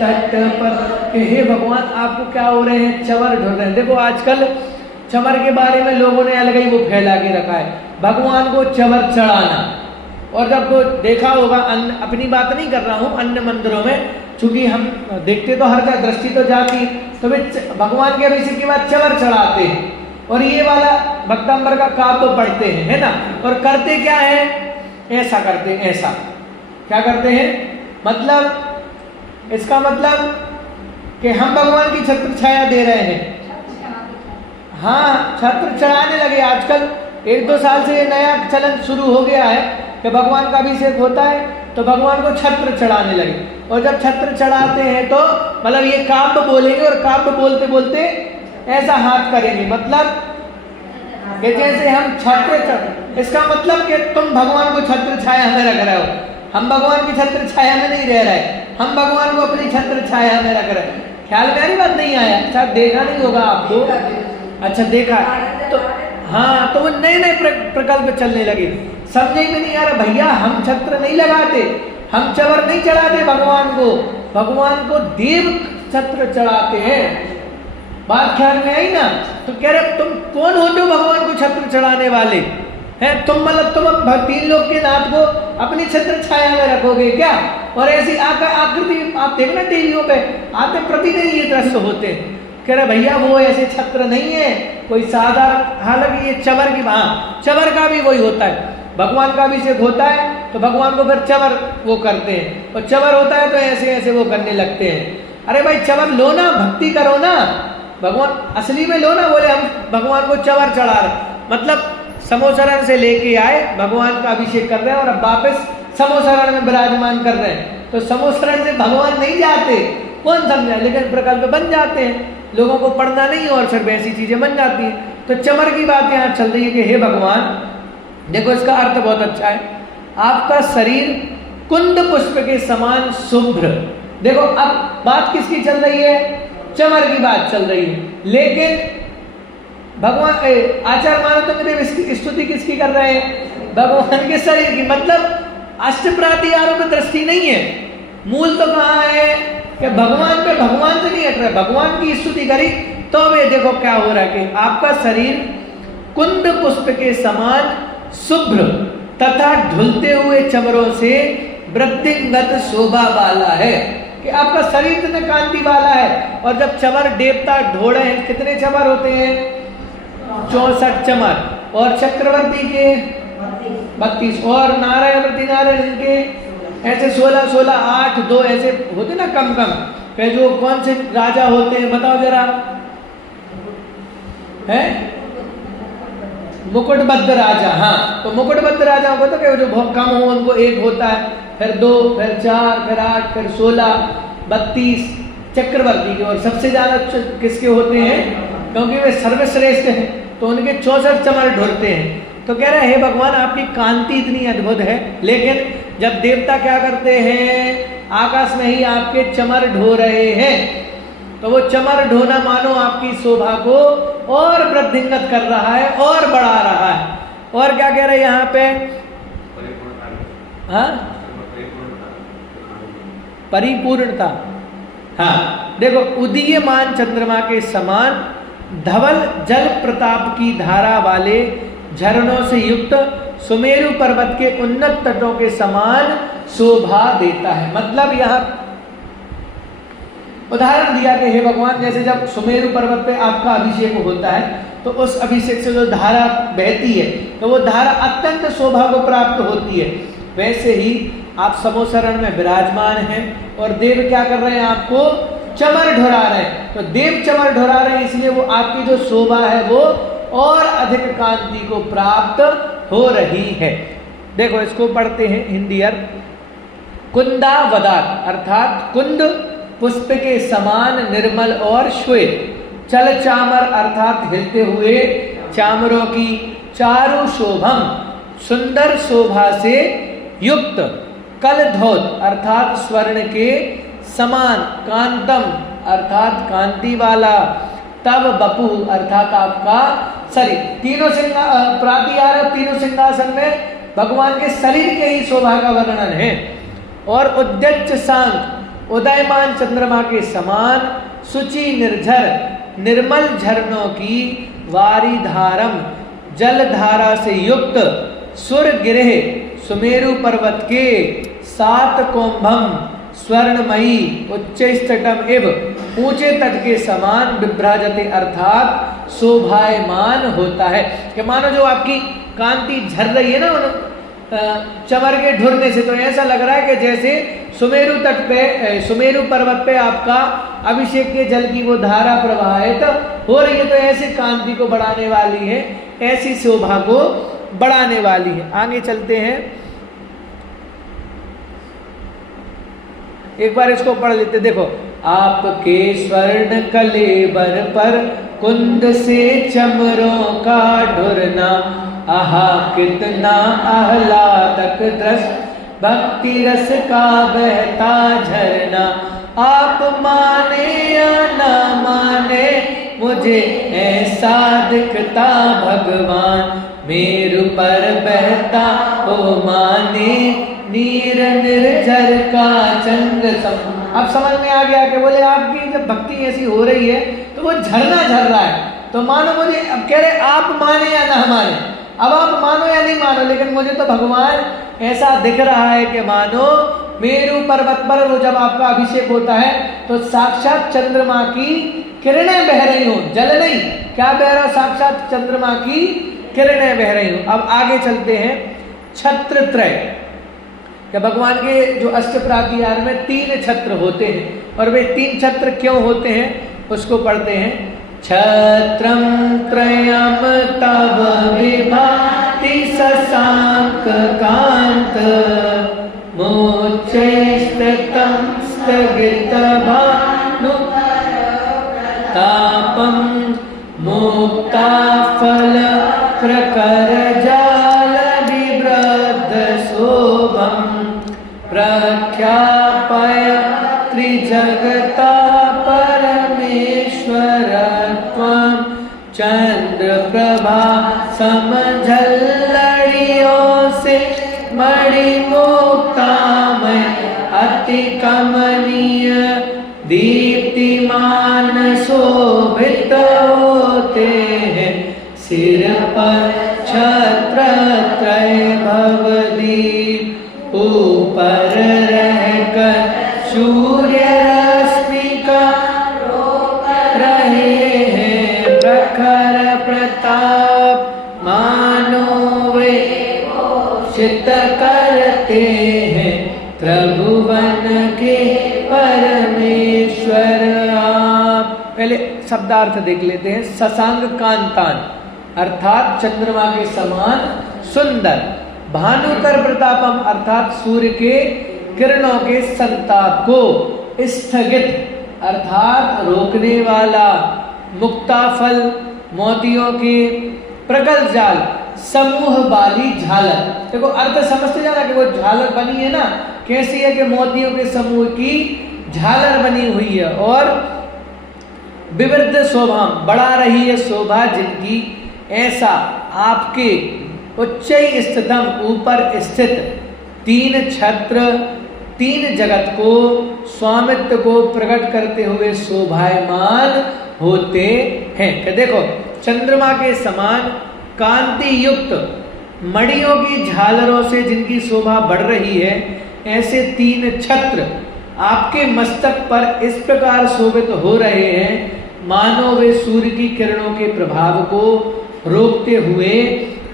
तट पर। हे भगवान आपको क्या हो रहे हैं? चमर ढूंढ रहे हैं। देखो आजकल चमर के बारे में लोगों ने अलग ही वो फैला के रखा है, भगवान को चमर चढ़ाना। और जब वो देखा होगा, अन्य अपनी बात नहीं कर रहा हूँ, अन्य मंदिरों में चूंकि हम देखते तो हर जगह दृष्टि तो जाती, तो वे भगवान के अभिषेक के बाद चमर चढ़ाते हैं और ये वाला भक्तांबर का काव्य पढ़ते हैं, है ना। और करते क्या है? ऐसा करते हैं। ऐसा क्या करते हैं? मतलब इसका मतलब कि हम भगवान की छत्र छाया दे रहे हैं। हाँ, छत्र चढ़ाने लगे आजकल, 1-2 साल से ये नया चलन शुरू हो गया है कि भगवान का अभिषेक होता है तो भगवान को छत्र चढ़ाने लगे। और जब छत्र चढ़ाते हैं तो मतलब ये काव्य बोलेंगे और काव्य बोलते बोलते ऐसा हाथ करेंगे, मतलब कि जैसे हम छत्र, इसका मतलब कि तुम भगवान को छत्र छाया में रख रहे हो, हम भगवान की छत्र छाया में नहीं रह रहे, हम भगवान को अपनी छत्र छाया में रख रहे हैं। ख्याल में मेरी बात नहीं आया? शायद देखा नहीं होगा आपको। अच्छा देखा तो हाँ, तो वो नए नए प्रकल्प चलने लगे। समझे में नहीं आ रहा भैया, हम छत्र नहीं लगाते, हम चवर नहीं चढ़ाते भगवान को देव छत्र चढ़ाते हैं। बात ख्याल में आई ना? तो कह रहे तुम कौन होते हो भगवान को छत्र चढ़ाने वाले हैं? तुम मतलब तुम 3 लोग के नाथ को अपनी छत्र छाया में रखोगे क्या? और ऐसी आकृति आप देखना टीवियों पे आते प्रतिदिन ये दृश्य होते हैं। कह रहे भैया वो ऐसे छत्र नहीं है, कोई साधारण, हालांकि ये चवर की, हाँ चवर का भी वही होता है, भगवान का अभिषेक होता है तो भगवान को फिर चवर वो करते हैं, और चवर होता है तो ऐसे ऐसे वो करने लगते हैं। अरे भाई चवर लो ना, भक्ति करो ना, भगवान असली में लो ना। बोले हम भगवान को चवर चढ़ा रहे, मतलब समोसरण से लेके आए, भगवान का अभिषेक कर रहे हैं और अब वापस समोसरण में विराजमान कर रहे हैं। तो समोसरण से भगवान नहीं जाते, कौन समझा, लेकिन प्रकल्प बन जाते हैं, लोगों को पढ़ना नहीं और सिर्फ ऐसी चीजें बन जाती हैं। तो चमर की बात यहाँ चल रही है कि हे भगवान, देखो इसका अर्थ बहुत अच्छा है, आपका शरीर कुंद पुष्प के समान शुभ्र। देखो अब बात किसकी चल रही है? चमर की बात चल रही है, लेकिन भगवान आचार्य मानवतंत्र इसकी स्तुति किसकी कर रहे हैं? भगवान के शरीर की। मतलब अष्टप्रातिहारों में दृष्टि नहीं है, मूल तो कहाँ है कि भगवान पे, भगवान से नहीं हट रहा, भगवान की स्तुति करी। तो वे देखो क्या हो रहा है कि आपका शरीर कुंद पुष्प के समान शुभ्र तथा ढुलते हुए चमरों से वृद्धिंगत शोभा वाला है, कि आपका शरीर इतने कांति वाला है। और जब चमर देवता ढोड़े हैं, कितने चमर होते हैं? 64 चमर, और चक्रवर्ती के 32, और नारायण नारायण के ऐसे 16, 8, 2 ऐसे होते ना, कम कम। फिर जो कौन से राजा होते हैं बताओ जरा, है मुकुटबद्ध राजा, हाँ, तो मुकुटबद्ध राजाओं को तो क्या, जो बहुत कम हो उनको एक होता है, फिर 2, फिर 4, फिर 8, फिर 16, 32 चक्रवर्ती के, और सबसे ज्यादा किसके होते हैं, क्योंकि वे सर्वश्रेष्ठ हैं तो उनके 64 चमर ढोरते हैं। तो कह रहे हैं हे भगवान आपकी कांति इतनी अद्भुत है, लेकिन जब देवता क्या करते हैं, आकाश में ही आपके चमर ढो रहे हैं, तो वो चमर ढोना मानो आपकी शोभा को और वृद्धिंगत कर रहा है और बढ़ा रहा है। और क्या कह रहे हैं यहाँ पे, हाँ, परिपूर्णता। हाँ देखो, उदीयमान चंद्रमा के समान धवल जल प्रताप की धारा वाले झरनों से युक्त सुमेरु पर्वत के उन्नत तटों के समान शोभा देता है। मतलब यहाँ उदाहरण दिया कि हे भगवान, जैसे जब सुमेरु पर्वत पे आपका अभिषेक होता है तो उस अभिषेक से जो धारा बहती है तो वो धारा अत्यंत शोभा को प्राप्त होती है, वैसे ही आप समोसरण में विराजमान हैं और देव क्या कर रहे हैं, आपको चमर ढुरा रहे हैं। तो देव चमर ढुरा रहे हैं, इसलिए वो आपकी जो शोभा है वो और अधिक कांति को प्राप्त हो रही है। देखो इसको पढ़ते हैं हिंदी अर्थ। कुंदावदात अर्थात कुंद पुष्प के समान निर्मल और श्वेत, चल चामर अर्थात हिलते हुए चामरों की, चारु शोभम सुंदर शोभा से युक्त, कलधौत अर्थात स्वर्ण के समान, कांतम अर्थात कांति वाला, तब बपु अर्थात आपका शरीर। तीनों प्रातिहार तीनों सिंहासन में भगवान के शरीर के ही शोभा का वर्णन है। और उद्यच्च शांत उदयमान चंद्रमा के समान, सुचि निर्झर निर्मल झरनों की, वारी धारम जलधारा से युक्त, सुर गिरह सुमेरु पर्वत के, 7 कुंभम स्वर्णमयी, उच्च स्तटम एव ऊंचे तट के समान, विभ्राजते अर्थात शोभायमान होता है। कि मानो जो आपकी कांति झर रही है ना चमर के ढुरने से, तो ऐसा लग रहा है कि जैसे सुमेरु तट पे, सुमेरु पर्वत पे आपका अभिषेक के जल की वो धारा प्रवाहित हो रही है, तो ऐसी कांति को बढ़ाने वाली है, ऐसी शोभा को बढ़ाने वाली है। आगे चलते हैं, एक बार इसको पढ़ लेते। देखो, आपके स्वर्ण कलेबर पर कुंद से चमरों का ढुरना, आहा कितना आह्लादक दृश्य, भक्ति रस का बहता झरना, आप माने या ना माने मुझे ऐसा दिखता भगवान, मेरु पर बहता हो माने नीर निर्झर का चंद्र सम। अब समझ में आ गया कि बोले आपकी जब भक्ति ऐसी हो रही है तो वो झरना झर रहा है, तो मानो मुझे, अब कह रहे आप माने या ना माने, अब आप मानो या नहीं मानो, लेकिन मुझे तो भगवान ऐसा दिख रहा है कि मानो मेरु पर्वत पर वो जब आपका अभिषेक होता है तो साक्षात चंद्रमा की किरणें बह रही हो, जल नहीं, क्या बह रहा, साक्षात चंद्रमा की किरणें बह रही हो। अब आगे चलते हैं, छत्र त्रय, कि भगवान के जो अष्ट प्रातिहार में 3 छत्र होते हैं, और वे 3 छत्र क्यों होते हैं उसको पढ़ते हैं। छत्रम त्रयम तव विभाति शशांक कांत, मोचैस्ततं स्थगित भानु तापम, मुक्ता फल प्रकर जाल विवृद्ध शोभम, प्रख्यापय त्रिजगता परमेश्वर त्वं, चंद्र प्रभा समझल्लड़ियों से मणि मुक्तामय, अति कमनीय दीप्तिमान शोभित होते हैं, सिर पर छत्र त्रय भवदीप, ऊपर रहकर सूर्य रश्मि का रहे हैं, प्रखर प्रताप मानो वे चित करते हैं, त्रिभुवन के परमेश्वर आप। पहले शब्दार्थ देख लेते हैं। शशांक कांतान, अर्थात चंद्रमा के समान सुंदर, भानुकर प्रतापम अर्थात सूर्य के किरणों के संताप को, स्थगित अर्थात रोकने वाला, मुक्ताफल मोतियों के प्रगल जाल, समूह वाली झालर। देखो अर्थ समझते जाना कि वो झालर बनी है ना, कैसी है कि मोतियों के समूह की झालर बनी हुई है, और विवृद्ध शोभा बढ़ा रही है शोभा जिनकी, ऐसा आपके उच्च स्थितम ऊपर स्थित तीन छत्र, तीन जगत को स्वामित्व को प्रकट करते हुए शोभायमान होते हैं। कि देखो चंद्रमा के समान कांति युक्त मणियों की झालरों से जिनकी शोभा बढ़ रही है, ऐसे तीन छत्र आपके मस्तक पर इस प्रकार शोभित हो रहे हैं मानो वे सूर्य की किरणों के प्रभाव को रोकते हुए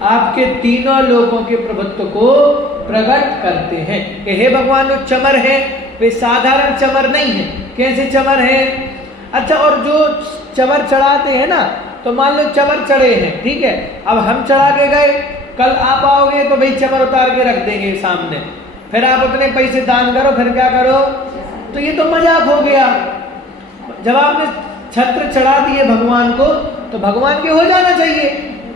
आपके तीनों लोकों के प्रभुत्व को प्रकट करते हैं। कि हे भगवान, जो चमर है वे साधारण चमर नहीं है। कैसे चमर है? अच्छा, और जो चमर चढ़ाते हैं ना, तो मान लो चमर चढ़े हैं, ठीक है, अब हम चढ़ा के गए, कल आप आओगे तो भाई चमर उतार के रख देंगे सामने, फिर आप उतने पैसे दान करो, फिर क्या करो, तो ये तो मजाक हो गया। जब आपने छत्र चढ़ा दिए भगवान को, तो भगवान के हो जाना चाहिए।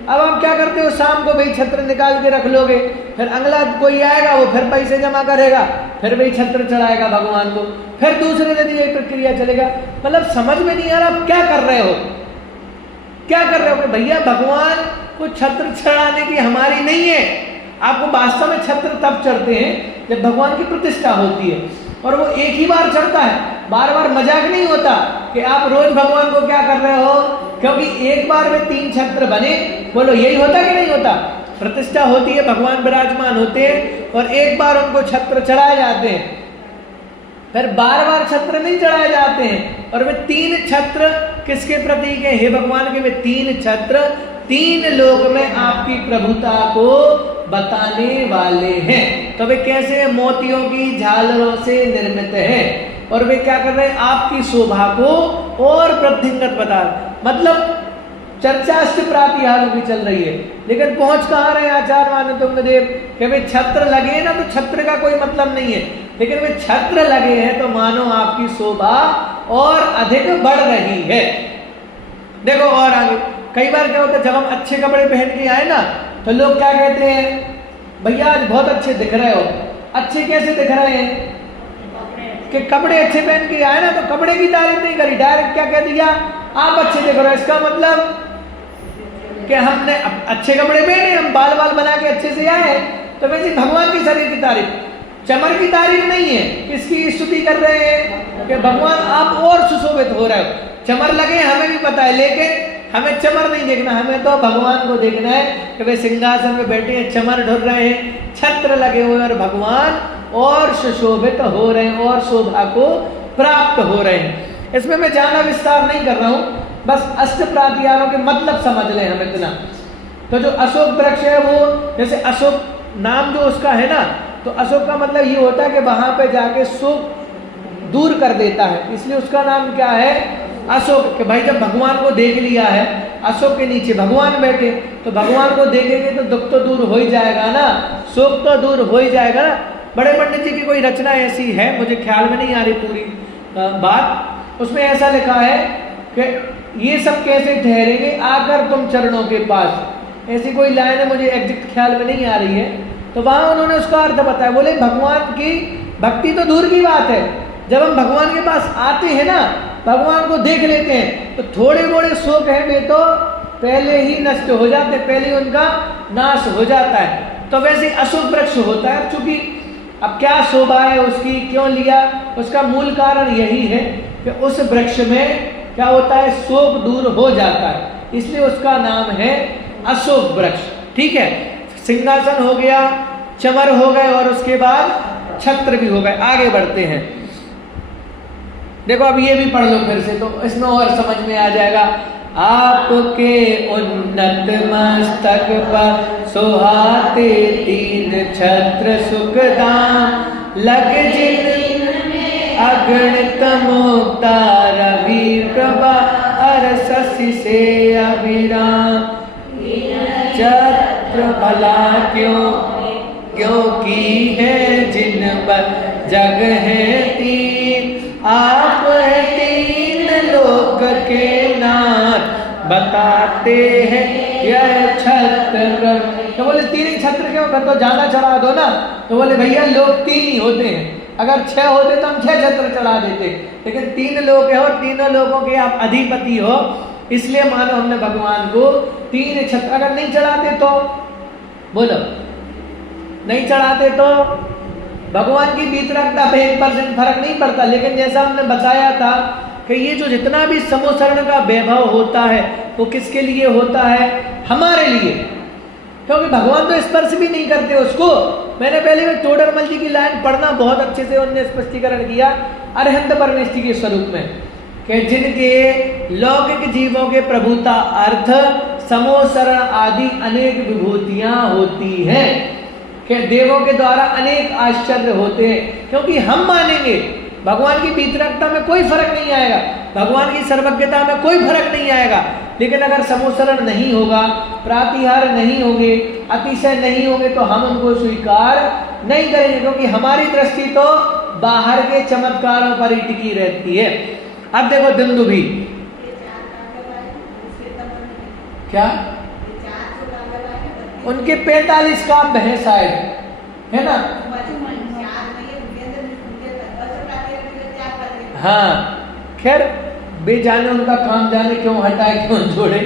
अब आप क्या करते हो, शाम को भाई छत्र निकाल के रख लोगे, फिर अगला कोई आएगा वो फिर पैसे जमा करेगा, फिर भाई छत्र चढ़ाएगा भगवान को, फिर दूसरे दिन यही प्रक्रिया चलेगा। मतलब समझ में नहीं आ रहा आप क्या कर रहे हो, क्या कर रहे हो कि भैया भगवान को छत्र चढ़ाने की हमारी नहीं है। आपको वास्तव में छत्र तब चढ़ते हैं जब भगवान की प्रतिष्ठा होती है, और वो एक ही बार चढ़ता है, बार बार मजाक नहीं होता कि आप रोज भगवान को क्या कर रहे हो, क्योंकि एक बार में 3 छत्र बने, बोलो यही होता कि नहीं होता? प्रतिष्ठा होती है, भगवान विराजमान होते हैं और एक बार उनको छत्र चढ़ाए जाते हैं, फिर बार बार छत्र नहीं चढ़ाए जाते हैं। और वे 3 छत्र किसके प्रतीक है? हे भगवान के वे 3 छत्र 3 लोक में आपकी प्रभुता को बताने वाले हैं। तो वे कैसे हैं? मोतियों की झालरों से निर्मित हैं, और वे क्या कर रहे हैं? आपकी शोभा को और वृद्धिंगत बता, मतलब चर्चा अष्ट प्रातिहारों की चल रही है, लेकिन पहुंच कहाँ रहे आचार्य माने तुंगदेव कि वे छत्र लगे ना, तो छत्र का कोई मतलब नहीं है, लेकिन वे छत्र लगे हैं तो मानो आपकी शोभा और अधिक बढ़ रही है। देखो और आगे कई बार क्या होता है, जब हम अच्छे कपड़े पहन के आए ना, तो लोग क्या कहते हैं, भैया आज बहुत अच्छे दिख रहे हो। अच्छे कैसे दिख रहे हैं? कि कपड़े अच्छे पहन के आए ना, तो कपड़े की तारीफ नहीं करी, डायरेक्ट क्या कह दिया, आप अच्छे दिख रहे हो। इसका मतलब कि हमने अच्छे कपड़े पहने, हम बाल बाल बना के अच्छे से आए, तो वैसे भगवान के शरीर की तारीफ, चमर की तारीफ नहीं है। किसकी स्तुति कर रहे हैं? कि भगवान आप और सुशोभित हो रहे हो। चमर लगे हमें भी पता है, लेकिन हमें चमर नहीं देखना, हमें तो भगवान को देखना है कि वे सिंहासन में बैठे हैं, चमर ढुल रहे हैं, छत्र लगे हुए और भगवान और सुशोभित हो रहे हैं और शोभा को प्राप्त हो रहे हैं। इसमें मैं ज्यादा विस्तार नहीं कर रहा हूँ, बस अष्ट प्रातिहारों के मतलब समझ लें हम इतना। तो जो अशोक वृक्ष है, वो जैसे अशोक नाम जो उसका है ना, तो अशोक का मतलब ये होता है कि वहां पे जाके शोक दूर कर देता है, इसलिए उसका नाम क्या है? अशोक। कि भाई जब भगवान को देख लिया है, अशोक के नीचे भगवान बैठे, तो भगवान को देखेंगे तो दुख तो दूर हो ही जाएगा ना, शोक तो दूर हो ही जाएगा ना। बड़े पंडित जी की कोई रचना ऐसी है, मुझे ख्याल में नहीं आ रही पूरी बात, उसमें ऐसा लिखा है कि ये सब कैसे ठहरेंगे आकर तुम चरणों के पास, ऐसी कोई लाइन है, मुझे एग्जैक्ट ख्याल में नहीं आ रही है। तो वहां उन्होंने उसका अर्थ बताया, बोले भगवान की भक्ति तो दूर की बात है, जब हम भगवान के पास आते हैं ना, भगवान को देख लेते हैं, तो थोड़े मोड़े शोक हैं वे तो पहले ही नष्ट हो जाते हैं, पहले उनका नाश हो जाता है। तो वैसे अशोक वृक्ष होता है, चूंकि अब क्या शोभा है उसकी, क्यों लिया, उसका मूल कारण यही है कि उस वृक्ष में क्या होता है, शोक दूर हो जाता है, इसलिए उसका नाम है अशोक वृक्ष। ठीक है, सिंहासन हो गया, चमर हो गए, और उसके बाद छत्र भी हो गए। आगे बढ़ते हैं, देखो अब ये भी पढ़ लो फिर से, तो इसमें और समझ में आ जाएगा। आपके उन्नत मस्तक पर सुहाते 3 छत्र सुखदाम, लग जिन अगणित मुक्ता रवि प्रभा, अर शशि से अभिराम। छत्र भला क्यों क्योंकि है जिन पर जग है तीन, आप है तीन लोक के नाथ, बताते हैं यह छत्र। तो बोले तीन ही छत्र क्यों, फिर तो ज्यादा चढ़ा दो ना। तो बोले भैया लोग तीन ही होते हैं, अगर 6 होते तो हम 6 छत्र चढ़ा देते, लेकिन 3 लोग हैं और तीनों लोगों के आप अधिपति हो, इसलिए मानो हमने भगवान को 3 छत्र। अगर नहीं चढ़ाते तो बोलो, नहीं चढ़ाते तो भगवान की वितरकता पे 1% फर्क नहीं पड़ता। लेकिन जैसा हमने बताया था कि ये जो जितना भी समोसरण का वैभव होता है वो किसके लिए होता है, हमारे लिए, क्योंकि भगवान तो स्पर्श भी नहीं करते उसको। मैंने पहले में तोडरमल जी की लाइन पढ़ना बहुत अच्छे से उन्होंने स्पष्टीकरण किया अरहंत परमेष्टि के स्वरूप में, कि जिनके लौकिक जीवों के प्रभुता अर्थ समोसरण आदि अनेक विभूतियां होती हैं, कि देवों के द्वारा अनेक आश्चर्य होते हैं। क्योंकि हम मानेंगे भगवान की वितरकता में कोई फर्क नहीं आएगा, भगवान की सर्वज्ञता में कोई फर्क नहीं आएगा, लेकिन अगर समोसरण नहीं होगा, प्रातिहार नहीं होंगे, अतिशय नहीं होंगे, तो हम उनको स्वीकार नहीं करेंगे, क्योंकि हमारी दृष्टि तो बाहर के चमत्कारों पर ही टिकी रहती है। अब देखो दुंदुभी क्या, उनके 45 काव्य हैं शायद, है ना। हाँ खैर बेजाने उनका काम जाने क्यों हटाए क्यों जोड़े,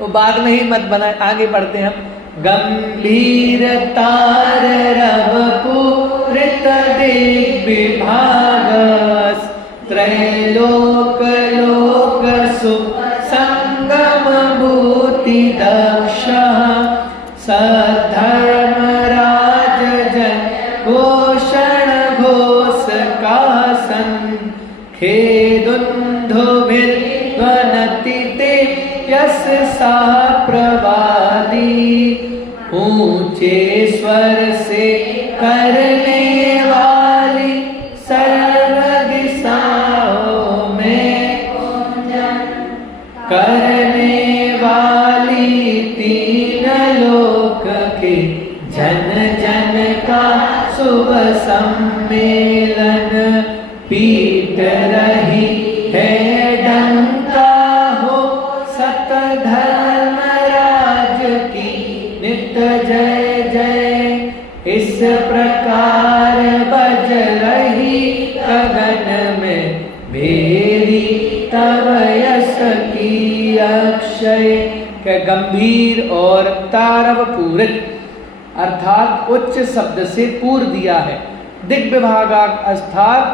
वो बाद में ही मत बनाए, आगे बढ़ते हैं हम। गंभीर तार रव पूरित दिग विभागस, त्रैलोक लोक सुसंगम भूति दक्ष, सधर्म राज जन घोषण घोष कासन, खेदुन्धुभिर्ध्वनति ते यस सा प्रवादी, ऊंचे स्वर से करने वाली सर्व दिशाओं में करने वाली, तीन लोक के जन जन का शुभ सम्मेलन, पीट रही है डंका हो सत धर्मराज की नित्य जय जय, इस प्रकार बज रही गगन में भेरी तब यश की अक्षय, के गंभीर और तारव पूरित अर्थात उच्च शब्द से पूर दिया है, दिग विभाग अर्थात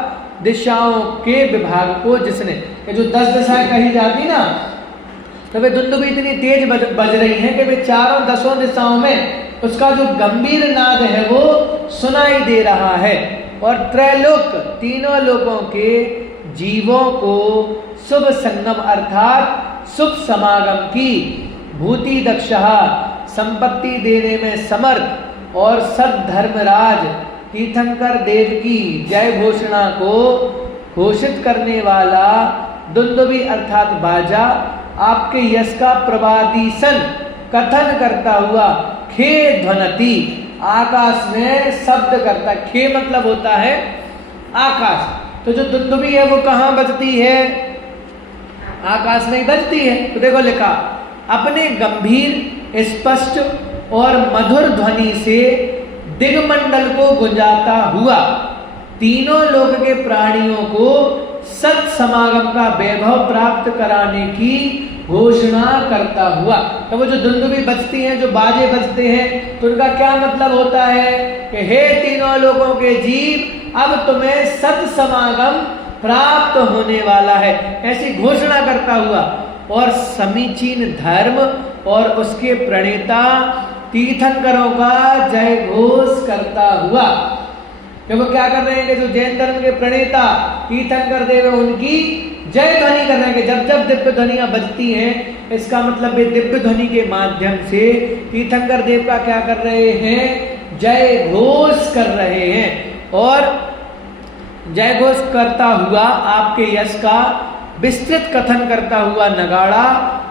दिशाओं के विभाग को जिसने, जो 10 दिशाएं कही जाती ना, तो वे दुंदुभी इतनी तेज बज रही हैं कि वे चारों 10 दिशाओं में उसका जो गंभीर नाद है वो सुनाई दे रहा है, और त्रैलोक तीनों लोगों के जीवों को शुभ संगम अर्थात शुभ समागम की, भूति दक्षहा संपत्ति देने में समर्थ, और सद्धर्मराज तीर्थंकर देव की जय घोषणा को घोषित करने वाला दुंदुभी अर्थात बाजा आपके यश का प्रवादीसन कथन करता हुआ, खे ध्वनति आकाश में शब्द करता। खे मतलब होता है आकाश, तो जो दुंदुभी है वो कहाँ बजती है, आकाश में ही बजती है। तो देखो लिखा, अपने गंभीर स्पष्ट और मधुर ध्वनि से दिगमंडल को गुंजाता हुआ तीनों लोक के प्राणियों को सत समागम का वैभव प्राप्त कराने की घोषणा करता हुआ। तो वो जो दुंदुभी बजती हैं, जो बाजे बजते हैं, तो उनका क्या मतलब होता है कि हे तीनों लोगों के जीव, अब तुम्हें सत समागम प्राप्त होने वाला है, ऐसी घोषणा करता हुआ, और समीचीन धर्म और उसके प्रणेता तीर्थंकरों का जय घोष करता हुआ। तो वो क्या कर रहे हैं कि जो जैन धर्म के प्रणेता तीर्थंकर देव है उनकी जय ध्वनि कर रहे हैं, कि जब जब दिव्य ध्वनियां बजती हैं, इसका मतलब वे दिव्य ध्वनि के माध्यम से तीर्थंकर देव का क्या कर रहे हैं, जय घोष कर रहे हैं। और जय घोष करता हुआ आपके यश का विस्तृत कथन करता हुआ नगाड़ा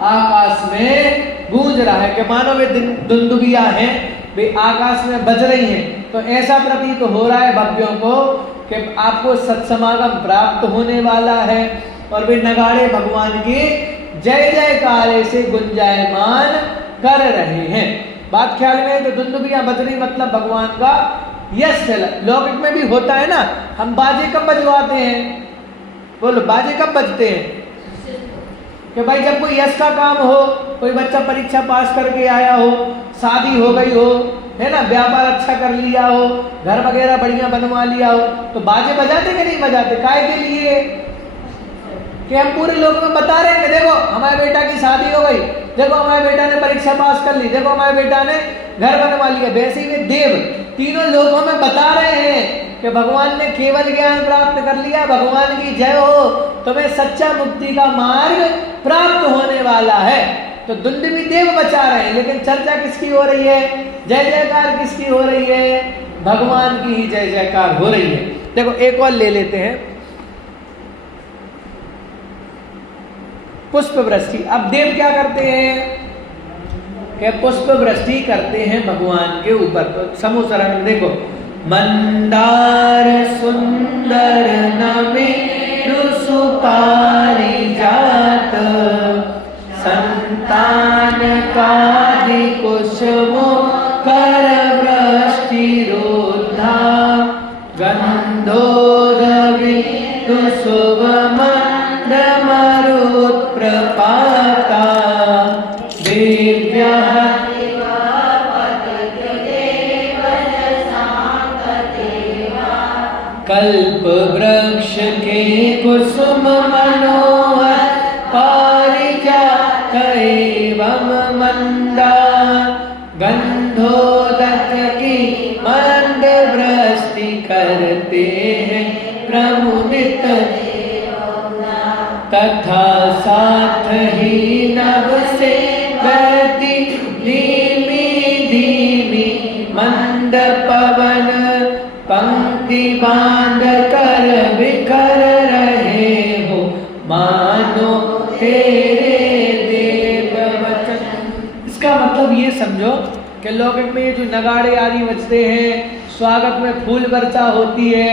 आकाश में गूंज रहा है कि मानो वे दुंदुभियां हैं, वे आकाश में बज रही हैं। तो ऐसा प्रतीत हो रहा है भक्तों को कि आपको सत्समागम प्राप्त होने वाला है और वे नगाड़े भगवान के जय जयकारे से गुंजायमान कर रहे हैं। बात ख्याल में, तो दुंदुभियां बज रही मतलब भगवान का यश। लौकिक में भी होता है ना, हम बाजे कब बजवाते हैं? बोलो, बाजे कब बजते हैं? कि भाई जब कोई यश का काम हो, कोई बच्चा परीक्षा पास करके आया हो, शादी हो गई हो, है ना, व्यापार अच्छा कर लिया हो, घर वगैरह बढ़िया बनवा लिया हो, तो बाजे बजाते कि नहीं बजाते? काहे के लिए? कि हम पूरे लोग में बता रहे हैं कि देखो हमारे बेटा की शादी हो गई, देखो हमारे बेटा ने परीक्षा पास कर ली, देखो हमारे बेटा ने घर बनवा लिया। वैसे ही वे देव तीनों लोगों में बता रहे हैं कि भगवान ने केवल ज्ञान प्राप्त कर लिया, भगवान की जय हो, तुम्हें सच्चा मुक्ति का मार्ग प्राप्त होने वाला है। तो दुंदुभी देव बचा रहे हैं, लेकिन चर्चा किसकी हो रही है? जय जयकार किसकी हो रही है? भगवान की ही जय जयकार हो रही है। देखो एक और ले लेते हैं, पुष्प वृष्टि। अब देव क्या करते हैं? कि पुष्प वृष्टि करते हैं भगवान के ऊपर। तो समूह शरण में देखो, मंदार सुंदर नमेरु सुपारिजात संतान कादि कुसुमो कर वृष्टि रोधा गंधोदवी प्रपाता देव्यः कल्प वृक्ष के कुसुम मनोहर पारिजात एवं मंदा गंधोदक की मंद वृष्टि करते हैं प्रमुदित तथा साथ ही नभ से बहती धीमी धीमी मंद पवन पंक्ति बांध कर बिखर रहे हो मानो तेरे देव वचन। इसका मतलब ये समझो कि लौकिक में ये जो नगाड़े आदि बजते हैं, स्वागत में फूल वर्षा होती है,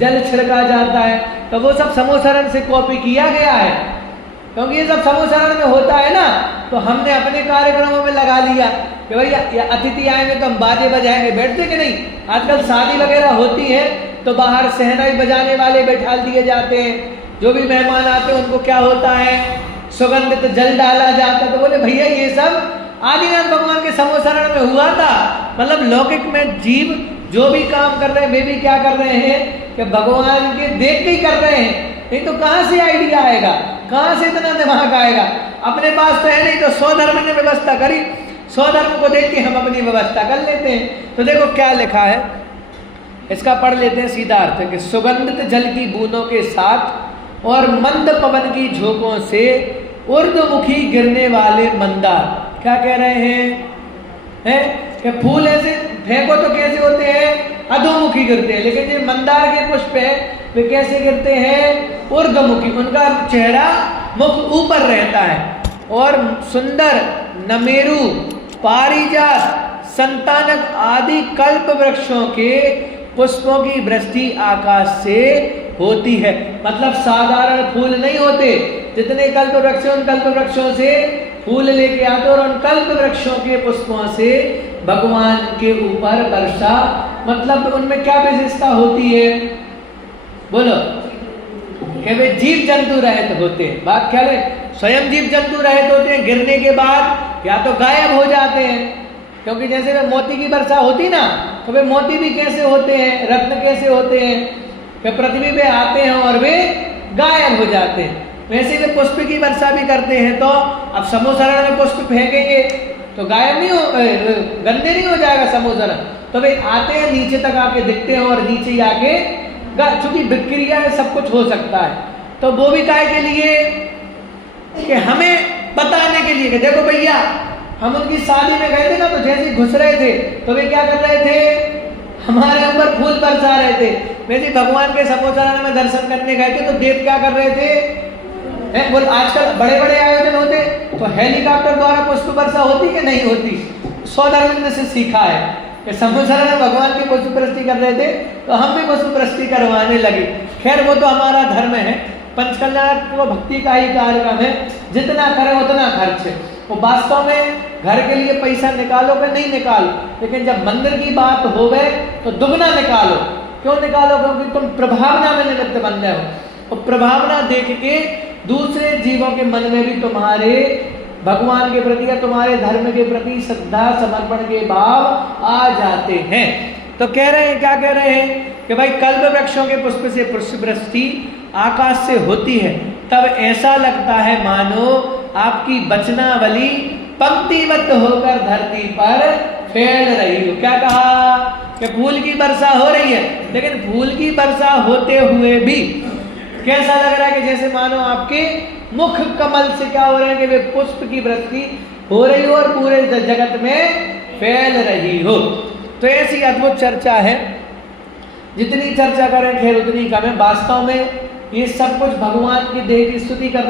जल छिड़का जाता है, तो वो सब समूह शरण से कॉपी किया गया है। क्योंकि ये सब समूह शरण में होता है ना, तो हमने अपने कार्यक्रमों में लगा लिया कि भैया अतिथि आएंगे तो हम बाजे बजाएंगे। बैठते कि नहीं? आजकल शादी वगैरह होती है तो बाहर शहनाई बजाने वाले बैठा दिए जाते हैं। जो भी मेहमान आते हैं उनको क्या होता है? सुगंधित जल डाला जाता है। तो बोले भैया ये सब आदिनाथ भगवान के समूह शरण में हुआ था। मतलब लौकिक में जीव जो भी काम कर रहे हैं, वे भी क्या कर रहे हैं कि भगवान के देख के ही कर रहे हैं। नहीं तो कहाँ से आइडिया आएगा, कहाँ से इतना दिमाग आएगा? अपने पास तो है नहीं, तो स्वधर्म ने व्यवस्था करी, स्वधर्म को देख के हम अपनी व्यवस्था कर लेते हैं। तो देखो क्या लिखा है, इसका पढ़ लेते हैं सीधा अर्थ कि सुगंधित जल की बूंदों के साथ और मंद पवन की झोंकों से ऊर्ध्वमुखी गिरने वाले मंदार। क्या कह रहे हैं कि फूल ऐसे फेंको तो कैसे होते हैं? अधोमुखी गिरते हैं। लेकिन ये मंदार के पुष्प है, वे कैसे गिरते हैं? ऊर्ध्वमुखी। उनका चेहरा मुख ऊपर रहता है। और सुंदर नमेरु पारिजात संतानक आदि कल्प वृक्षों के पुष्पों की वृष्टि आकाश से होती है। मतलब साधारण फूल नहीं होते, जितने कल्प वृक्ष उन कल्प वृक्षों से फूल लेके आते और उन कल्प वृक्षों के पुष्पों से भगवान के ऊपर वर्षा। मतलब उनमें क्या विशेषता होती है? बोलो कि वे जीव जंतु रहित होते हैं। बात क्या है? स्वयं जीव जंतु रहित होते हैं, गिरने के बाद या तो गायब हो जाते हैं। क्योंकि जैसे वे मोती की वर्षा होती ना, तो वे मोती भी कैसे होते हैं, रत्न कैसे होते हैं कि पृथ्वी पे आते हैं और वे गायब हो जाते हैं। वैसे वे पुष्प की वर्षा भी करते हैं। तो अब समूह शरण में पुष्प फेंकेंगे तो गायब नहीं हो, गंदे नहीं हो जाएगा समूह शरण। तो वे आते हैं, नीचे तक आके दिखते हैं और नीचे ही आके, चूंकि विक्रिया है, सब कुछ हो सकता है। तो वो भी काय के लिए कि हमें बताने के लिए कि देखो भैया, हम उनकी शादी में गए थे ना, तो जैसे घुस रहे थे तो वे क्या कर रहे थे? हमारे ऊपर फूल बरसा रहे थे। वैसे भगवान के समूह शरण में दर्शन करने गए थे तो देव क्या कर रहे थे? बोल आजकल बड़े बड़े आयोजन होते, तो हेलीकॉप्टर द्वारा पुष्प वर्षा होती कि नहीं होती? सौधर्मिंद से सीखा है कि समुद्र में भगवान की पुष्प वृष्टि कर रहे थे तो हम भी पुष्प वृष्टि करवाने लगे। खैर वो तो हमारा धर्म है, पंचकल्याण भक्ति का ही कार्यक्रम है, जितना करे उतना खर्च है। वो वास्तव में घर के लिए पैसा निकालो कि नहीं निकालो, लेकिन जब मंदिर की बात हो गए तो दुगना निकालो। क्यों निकालो? क्योंकि तुम प्रभावना में निमित्त बन गए हो, और प्रभावना देख के दूसरे जीवों के मन में भी तुम्हारे भगवान के प्रति या तुम्हारे धर्म के प्रति श्रद्धा समर्पण के भाव आ जाते हैं। तो कह रहे हैं, क्या कह रहे हैं कि भाई कल्प वृक्षों के पुष्प से पुष्प वृष्टि आकाश से होती है, तब ऐसा लगता है मानो आपकी वचनावली पंक्तिबद्ध होकर धरती पर फैल रही हो। क्या कहा कि फूल की वर्षा हो रही है, लेकिन फूल की वर्षा होते हुए भी कैसा लग रहा है कि जैसे मानो आपके मुख कमल से क्या हो रहा है कि वे पुष्प की वृष्टि हो रही हो और पूरे जगत में फैल रही हो। तो ऐसी अद्भुत चर्चा है, जितनी चर्चा करें खैर उतनी कम है। वास्तव में ये सब कुछ भगवान की देह की स्तुति कर रहे हैं।